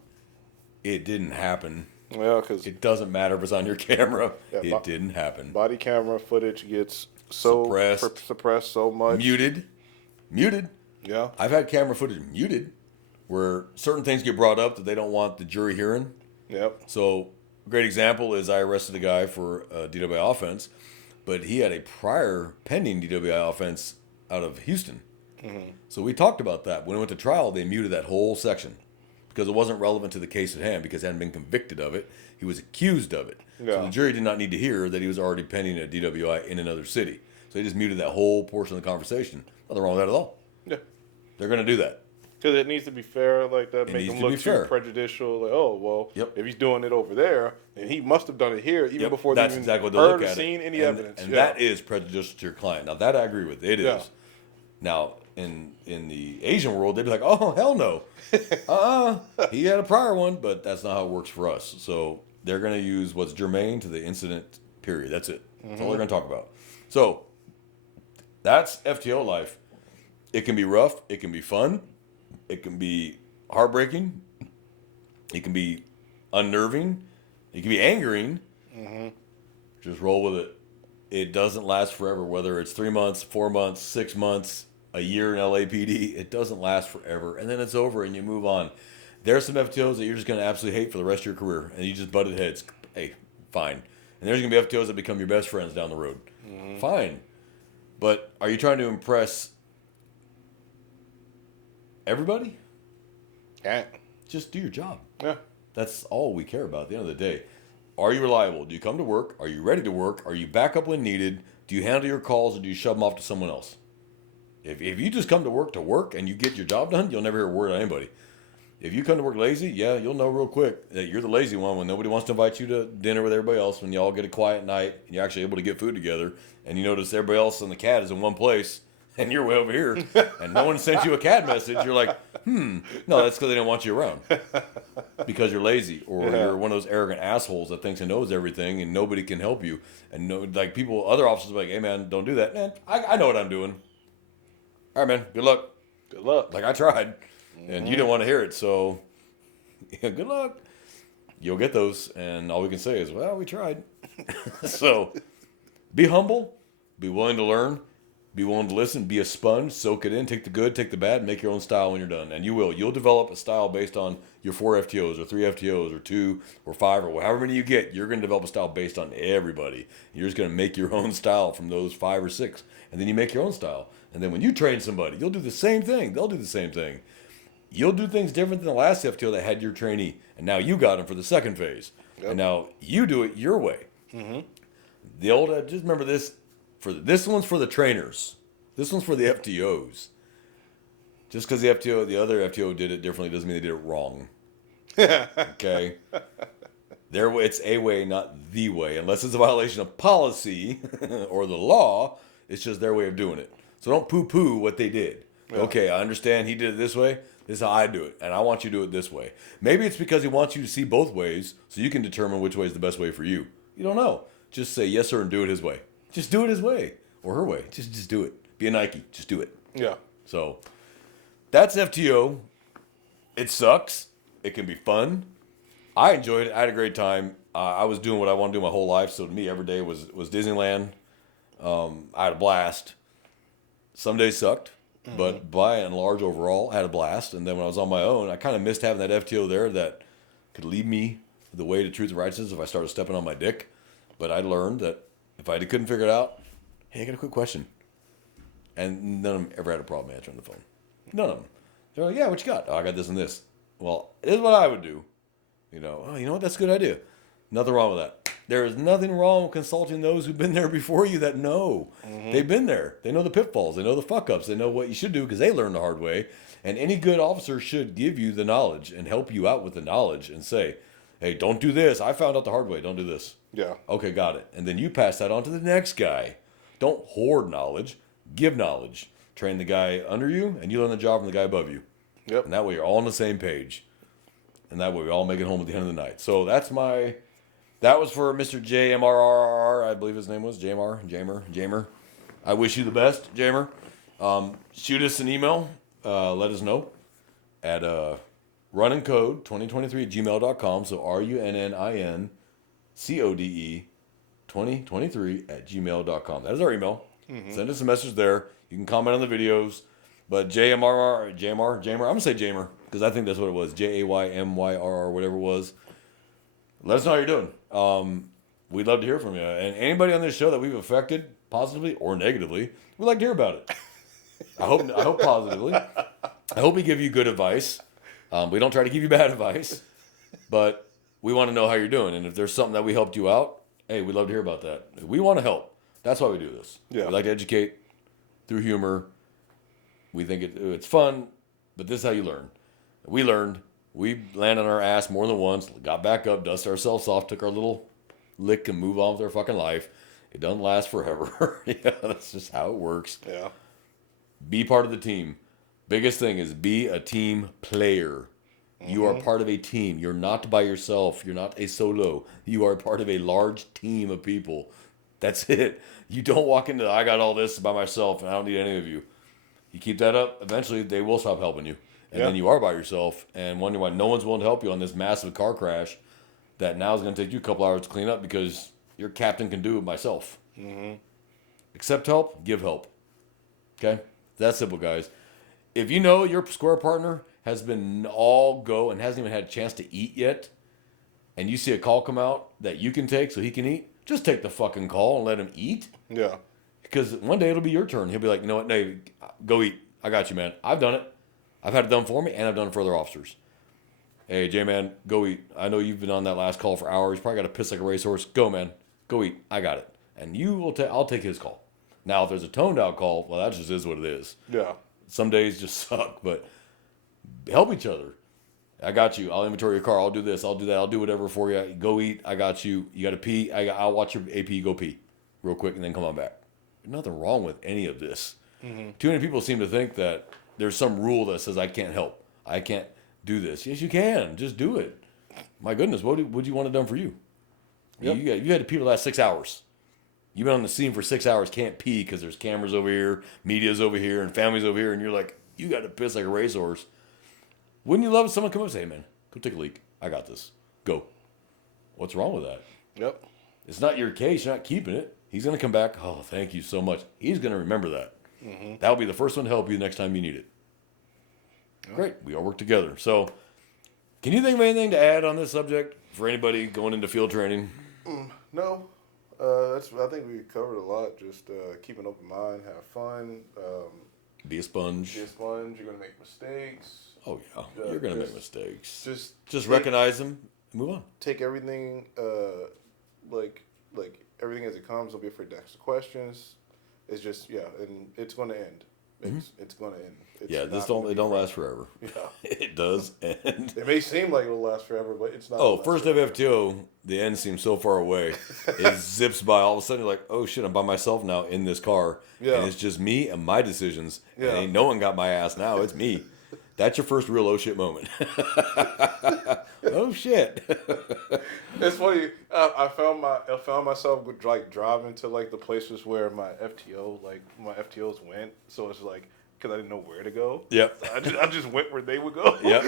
it didn't happen. Well, because It doesn't matter if it's on your camera. Yeah, It didn't happen. body camera footage gets so suppressed so much. Muted. Yeah. I've had camera footage muted where certain things get brought up that they don't want the jury hearing. Yep. So, a great example is I arrested a guy for a DWI offense, but he had a prior pending DWI offense out of Houston. So we talked about that. When it went to trial, they muted that whole section because it wasn't relevant to the case at hand because he hadn't been convicted of it. He was accused of it. Yeah. So the jury did not need to hear that he was already pending a DWI in another city. So they just muted that whole portion of the conversation. Nothing wrong with that at all. Yeah. They're going to do that. Because it needs to be fair, like that, make needs him to look be too fair. prejudicial. Like, oh, well, Yep. if he's doing it over there, and he must have done it here, even before they That's even exactly what they heard look or at seen it. any And- evidence. And yeah. that is prejudicial to your client. Now that I agree with. It is. Yeah. Now in the Asian world, they'd be like, oh hell no, he had a prior one, but that's not how it works for us. So they're going to use what's germane to the incident. Period. That's it. That's all they're going to talk about. So That's FTO life. It can be rough. It can be fun. It can be heartbreaking. It can be unnerving. It can be angering. Just roll with it. It doesn't last forever, whether it's 3 months, 4 months, 6 months, a year in LAPD. It doesn't last forever. And then it's over and you move on. There's some FTOs that you're just going to absolutely hate for the rest of your career. And you just butted heads. Hey, fine. And there's going to be FTOs that become your best friends down the road. Fine. But are you trying to impress everybody? Can't. Just do your job. Yeah. That's all we care about at the end of the day. Are you reliable? Do you come to work? Are you ready to work? Are you back up when needed? Do you handle your calls or do you shove them off to someone else? If you just come to work and you get your job done, you'll never hear a word on anybody. If you come to work lazy, yeah, you'll know real quick that you're the lazy one when nobody wants to invite you to dinner with everybody else, when you all get a quiet night and you're actually able to get food together and you notice everybody else and the cat is in one place and you're way over here and no one sent you a cat message. You're like, no, that's because they don't want you around because you're lazy or you're one of those arrogant assholes that thinks he knows everything and nobody can help you. And no, like people, other officers are like, hey man, don't do that. Man, I know what I'm doing. All right, man, good luck. Good luck. Like I tried. And you didn't want to hear it, so yeah, good luck. You'll get those, and all we can say is, well, we tried. So be humble, be willing to learn, be willing to listen, be a sponge, soak it in, take the good, take the bad, make your own style when you're done. And you will. You'll develop a style based on your 4 FTOs or 3 FTOs or 2 or 5 or however many you get. You're going to develop a style based on everybody. You're just going to make your own style from those 5 or 6. And then you make your own style. And then when you train somebody, you'll do the same thing. They'll do the same thing. You'll do things different than the last FTO that had your trainee, and now you got him for the second phase, and now you do it your way. The old, just remember this: this one's for the trainers, this one's for the FTOs. Just because the other FTO did it differently doesn't mean they did it wrong. Okay, it's a way, not the way, unless it's a violation of policy or the law. It's just their way of doing it. So don't poo-poo what they did. Yeah. Okay, I understand he did it this way. This is how I do it, and I want you to do it this way. Maybe it's because he wants you to see both ways so you can determine which way is the best way for you. You don't know. Just say yes, sir, and do it his way. Just do it his way or her way. Just do it. Be a Nike. Just do it. Yeah. So that's FTO. It sucks. It can be fun. I enjoyed it. I had a great time. I was doing what I want to do my whole life, so to me, every day was Disneyland. I had a blast. Some days sucked. But by and large, overall, I had a blast. And then when I was on my own, I kind of missed having that FTO there that could lead me the way to truth and righteousness if I started stepping on my dick. But I learned that if I couldn't figure it out, hey, I got a quick question. And none of them ever had a problem answering the phone. None of them. They're like, yeah, what you got? Oh, I got this and this. Well, this is what I would do. You know what? That's a good idea. Nothing wrong with that. There is nothing wrong with consulting those who've been there before you that know. They've been there. They know the pitfalls. They know the fuck-ups. They know what you should do because they learned the hard way. And any good officer should give you the knowledge and help you out with the knowledge and say, hey, don't do this. I found out the hard way. Don't do this. Yeah. Okay, got it. And then you pass that on to the next guy. Don't hoard knowledge. Give knowledge. Train the guy under you, and you learn the job from the guy above you. Yep. And that way you're all on the same page. And that way we all make it home at the end of the night. So that was for Mr. JMRRR, I believe his name was. Jamer. I wish you the best, Jamer. Shoot us an email. Let us know at runandcode2023@gmail.com. So RUNNINCODE 2023@gmail.com. That is our email. Send us a message there. You can comment on the videos. But Jamer, I'm going to say Jamer because I think that's what it was. JAYMYRR, whatever it was. Let us know how you're doing. We'd love to hear from you. And anybody on this show that we've affected, positively or negatively, we'd like to hear about it. I hope positively. I hope we give you good advice. We don't try to give you bad advice, but we want to know how you're doing. And if there's something that we helped you out, hey, we'd love to hear about that. We want to help. That's why we do this. Yeah. We like to educate through humor. We think it's fun, but this is how you learn. We learned. We landed on our ass more than once, got back up, dusted ourselves off, took our little lick and move on with our fucking life. It doesn't last forever. Yeah, that's just how it works. Yeah. Be part of the team. Biggest thing is be a team player. You are part of a team. You're not by yourself. You're not a solo. You are part of a large team of people. That's it. You don't walk into, I got all this by myself and I don't need any of you. You keep that up, eventually they will stop helping you. And then you are by yourself and wonder why no one's willing to help you on this massive car crash that now is going to take you a couple hours to clean up because your captain can do it myself. Mm-hmm. Accept help, give help. Okay? That's simple, guys. If you know your square partner has been all go and hasn't even had a chance to eat yet, and you see a call come out that you can take so he can eat, just take the fucking call and let him eat. Yeah. Because one day it'll be your turn. He'll be like, you know what, Nate, go eat. I got you, man. I've done it. I've had it done for me, and I've done it for other officers. Hey, J-Man, go eat. I know you've been on that last call for hours. Probably got to piss like a racehorse. Go, man. Go eat. I got it. And you will I'll take his call. Now, if there's a toned out call, well, that just is what it is. Yeah. Some days just suck, but help each other. I got you. I'll inventory your car. I'll do this. I'll do that. I'll do whatever for you. Go eat. I got you. You got to pee. I'll watch your AP go pee real quick and then come on back. There's nothing wrong with any of this. Mm-hmm. Too many people seem to think that there's some rule that says I can't help. I can't do this. Yes, you can. Just do it. My goodness, what would you want it done for you? Yep. You had people last 6 hours. You've been on the scene for 6 hours, can't pee because there's cameras over here, media's over here, and family's over here, and you're like, you got to piss like a racehorse. Wouldn't you love if someone come up and say, hey, man, go take a leak. I got this. Go. What's wrong with that? Yep. It's not your case. You're not keeping it. He's going to come back. Oh, thank you so much. He's going to remember that. Mm-hmm. That'll be the first one to help you the next time you need it. Yep. Great. We all work together. So, can you think of anything to add on this subject for anybody going into field training? No. I think we covered a lot. Just keep an open mind, have fun. Be a sponge. Be a sponge. You're going to make mistakes. Oh, yeah. You're going to make mistakes. Just recognize them and move on. Take everything, like everything as it comes. Don't be afraid to ask the questions. It's just, and it's going to end. It's going to end. It don't last forever. Yeah. It does end. It may seem like it'll last forever, but it's not. Oh, first day of FTO, the end seems so far away. It zips by. All of a sudden, you're like, oh shit, I'm by myself now in this car. Yeah. And it's just me and my decisions. Yeah. And ain't no one got my ass now. It's me. That's your first real oh shit moment. Oh shit. It's funny. I found myself like driving to like the places where my FTOs went. So it's like because I didn't know where to go. Yep. So I just went where they would go. Yep.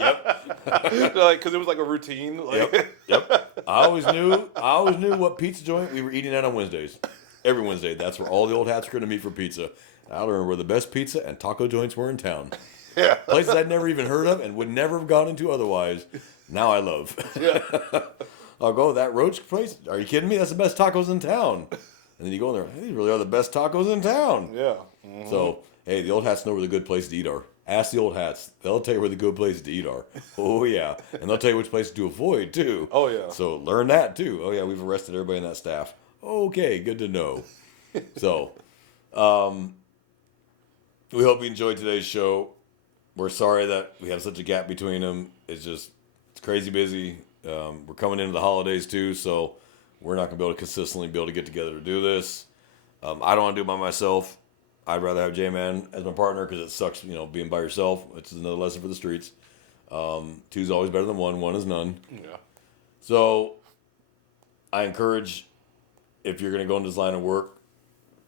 Yep. Like because it was like a routine. Like. Yep. I always knew what pizza joint we were eating at on Wednesdays. Every Wednesday. That's where all the old hats were going to meet for pizza. I learned where the best pizza and taco joints were in town. Yeah. Places I'd never even heard of and would never have gone into otherwise. Now I love. Yeah. I'll go to that Roach place. Are you kidding me? That's the best tacos in town. And then you go in there. Hey, these really are the best tacos in town. Yeah. Mm-hmm. So, hey, the old hats know where the good places to eat are. Ask the old hats. They'll tell you where the good places to eat are. Oh, yeah. And they'll tell you which places to avoid, too. Oh, yeah. So learn that, too. Oh, yeah, we've arrested everybody in that staff. Okay, good to know. So, we hope you enjoyed today's show. We're sorry that we have such a gap between them. It's crazy busy. We're coming into the holidays too, so we're not going to be able to consistently get together to do this. I don't want to do it by myself. I'd rather have J-Man as my partner because it sucks, being by yourself. It's another lesson for the streets. Two's always better than one. One is none. Yeah. So I encourage, if you're going to go into this line of work,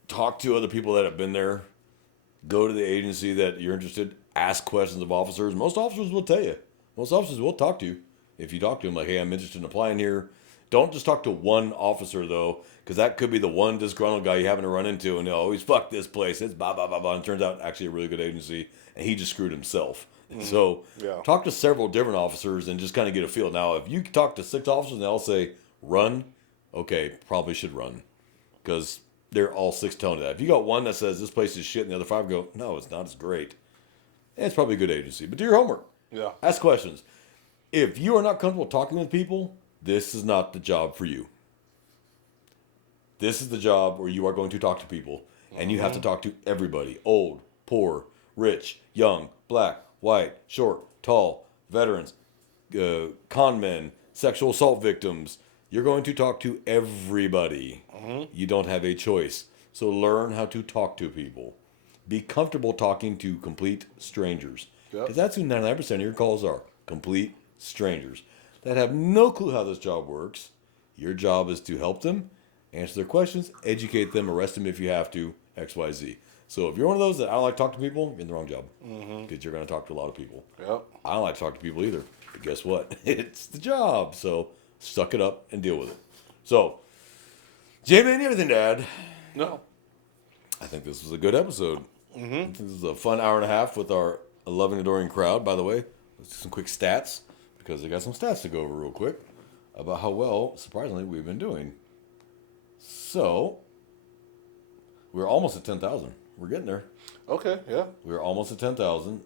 talk to other people that have been there. Go to the agency that you're interested. Ask questions of officers. Most officers will tell you. Most officers will talk to you. If you talk to them like, hey, I'm interested in applying here. Don't just talk to one officer, though, because that could be the one disgruntled guy you happen to run into, and he's fuck this place. It's blah, blah, blah, blah. And it turns out actually a really good agency, and he just screwed himself. Mm-hmm. So talk to several different officers and just kind of get a feel. Now, if you talk to 6 officers and they all say, run, okay, probably should run. Because they're all 6 telling you that. If you got one that says this place is shit and the other 5 go, no, it's not as great. It's probably a good agency. But do your homework. Yeah. Ask questions. If you are not comfortable talking with people, this is not the job for you. This is the job where you are going to talk to people. And you have to talk to everybody. Old, poor, rich, young, black, white, short, tall, veterans, con men, sexual assault victims. You're going to talk to everybody. You don't have a choice. So learn how to talk to people. Be comfortable talking to complete strangers. Because that's who 99% of your calls are. Complete strangers that have no clue how this job works. Your job is to help them answer their questions, educate them, arrest them if you have to, XYZ. So if you're one of those that I don't like to talk to people, you're in the wrong job. Because you're going to talk to a lot of people. Yep. I don't like to talk to people either. But guess what? It's the job. So suck it up and deal with it. So, J-Man, anything to add? No. I think this was a good episode. I think this is a fun hour and a half with our loving, adoring crowd. By the way, let's do some quick stats because I got some stats to go over real quick about how well, surprisingly, we've been doing. So, we're almost at 10,000. We're getting there. Okay, yeah. We're almost at 10,000.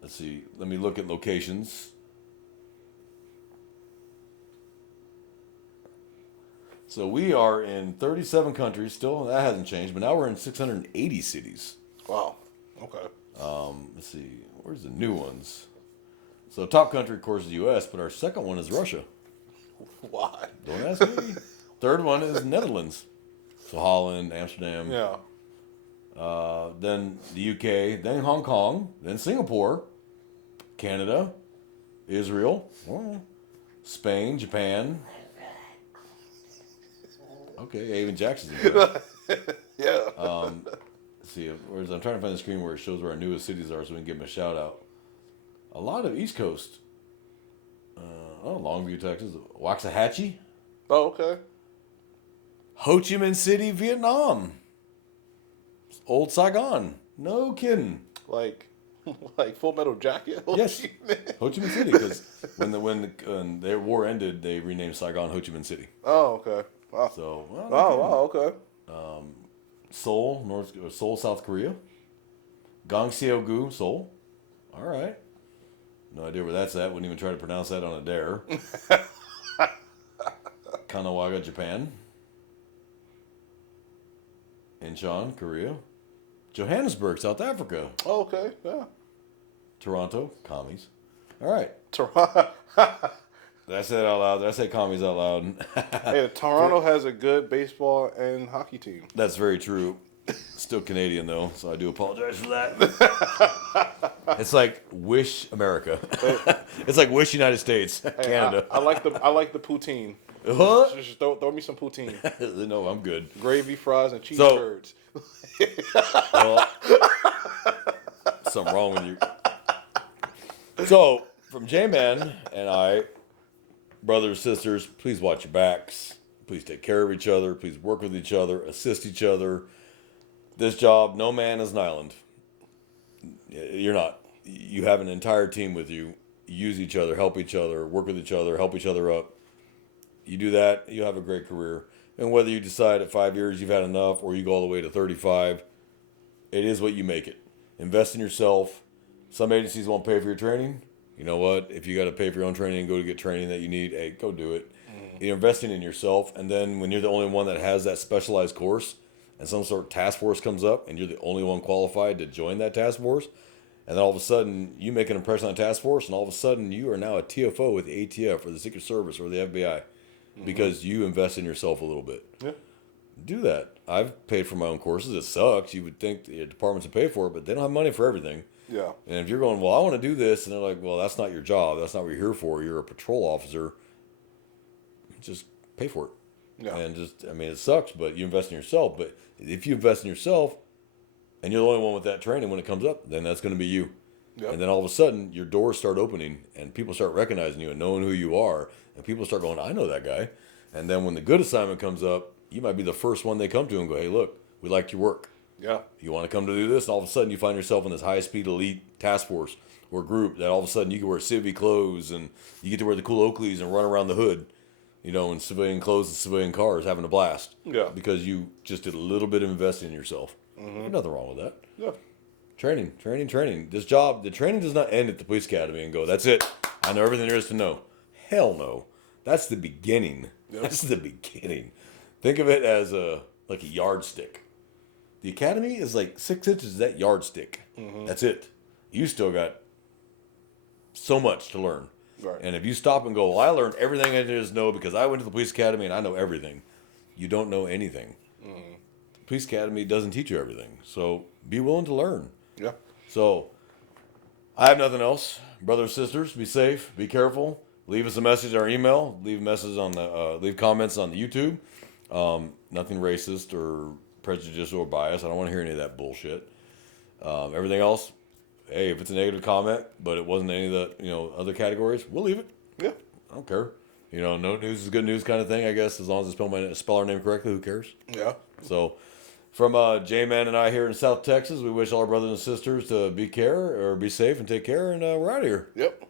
Let's see. Let me look at locations. So we are in 37 countries still. That hasn't changed, but now we're in 680 cities. Wow. Okay. Let's see. Where's the new ones? So top country, of course, is the U.S., but our second one is Russia. Why? Don't ask me. Third one is Netherlands. So Holland, Amsterdam. Yeah. Then the U.K., then Hong Kong, then Singapore, Canada, Israel, Spain, Japan. Okay, even Jackson's in there. Yeah. Let's see, I'm trying to find the screen where it shows where our newest cities are so we can give them a shout out. A lot of East Coast. Longview, Texas. Waxahachie. Oh, okay. Ho Chi Minh City, Vietnam. Old Saigon. No kidding. Like Full Metal Jacket? Yes. Ho Chi Minh City, because when their war ended, they renamed Saigon Ho Chi Minh City. Oh, okay. Wow. So, well, Wow, okay. Seoul, South Korea. Gangseogu, Seoul. All right. No idea where that's at. Wouldn't even try to pronounce that on a dare. Kanagawa, Japan. Incheon, Korea. Johannesburg, South Africa. Oh, okay, yeah. Toronto, commies. All right. Toronto. Did I say that out loud? Did I say commies out loud? Hey, Toronto has a good baseball and hockey team. That's very true. Still Canadian though, so I do apologize for that. It's like Wish America. It's like Wish United States, Hey, Canada. I like the poutine. What? Just throw me some poutine. No, I'm good. Gravy, fries, and cheese So- curds. Well, something wrong with you. So, from J-Man and I, brothers, sisters, please watch your backs. Please take care of each other. Please work with each other. Assist each other. This job, no man is an island. You're not. You have an entire team with you. Use each other, help each other, work with each other, help each other up. You do that, you'll have a great career. And whether you decide at 5 years you've had enough or you go all the way to 35, it is what you make it. Invest in yourself. Some agencies won't pay for your training. You know what? If you got to pay for your own training and go to get training that you need, hey, go do it. You're investing in yourself. And then when you're the only one that has that specialized course and some sort of task force comes up and you're the only one qualified to join that task force, and then all of a sudden you make an impression on the task force and all of a sudden you are now a TFO with the ATF or the Secret Service or the FBI because you invest in yourself a little bit. Yeah. Do that. I've paid for my own courses. It sucks. You would think the departments would pay for it, but they don't have money for everything. Yeah. And if you're going, well, I want to do this, and they're like, well, that's not your job. That's not what you're here for. You're a patrol officer. Just pay for it. Yeah. And just, I mean, it sucks, but you invest in yourself. But if you invest in yourself and you're the only one with that training when it comes up, then that's going to be you. Yep. And then all of a sudden, your doors start opening and people start recognizing you and knowing who you are. And people start going, I know that guy. And then when the good assignment comes up, you might be the first one they come to and go, hey, look, we liked your work. Yeah. You want to come to do this? And all of a sudden, you find yourself in this high-speed elite task force or group that all of a sudden you can wear civvy clothes and you get to wear the cool Oakleys and run around the hood, you know, in civilian clothes and civilian cars, having a blast. Yeah. Because you just did a little bit of investing in yourself. There's nothing wrong with that. Yeah. Training. This job, the training does not end at the police academy and go, that's it. I know everything there is to know. Hell no. That's the beginning. Yep. That's the beginning. Think of it as like a yardstick. The academy is like 6 inches, that yardstick. That's it. You still got so much to learn. Right. And if you stop and go, well, I learned everything I need to know because I went to the police academy and I know everything. You don't know anything. The police academy doesn't teach you everything. So be willing to learn. Yeah. So I have nothing else. Brothers, sisters, be safe, be careful. leave us a message, our email. Leave messages on the leave comments on the YouTube. Nothing racist or prejudicial or biased. I don't want to hear any of that bullshit. Everything else, hey, if it's a negative comment, but it wasn't any of the other categories, we'll leave it. Yeah. I don't care. No news is good news kind of thing, I guess, as long as I spell our name correctly, who cares? Yeah. So, from J-Man and I here in South Texas, we wish all our brothers and sisters to be safe and take care, and we're out of here. Yep.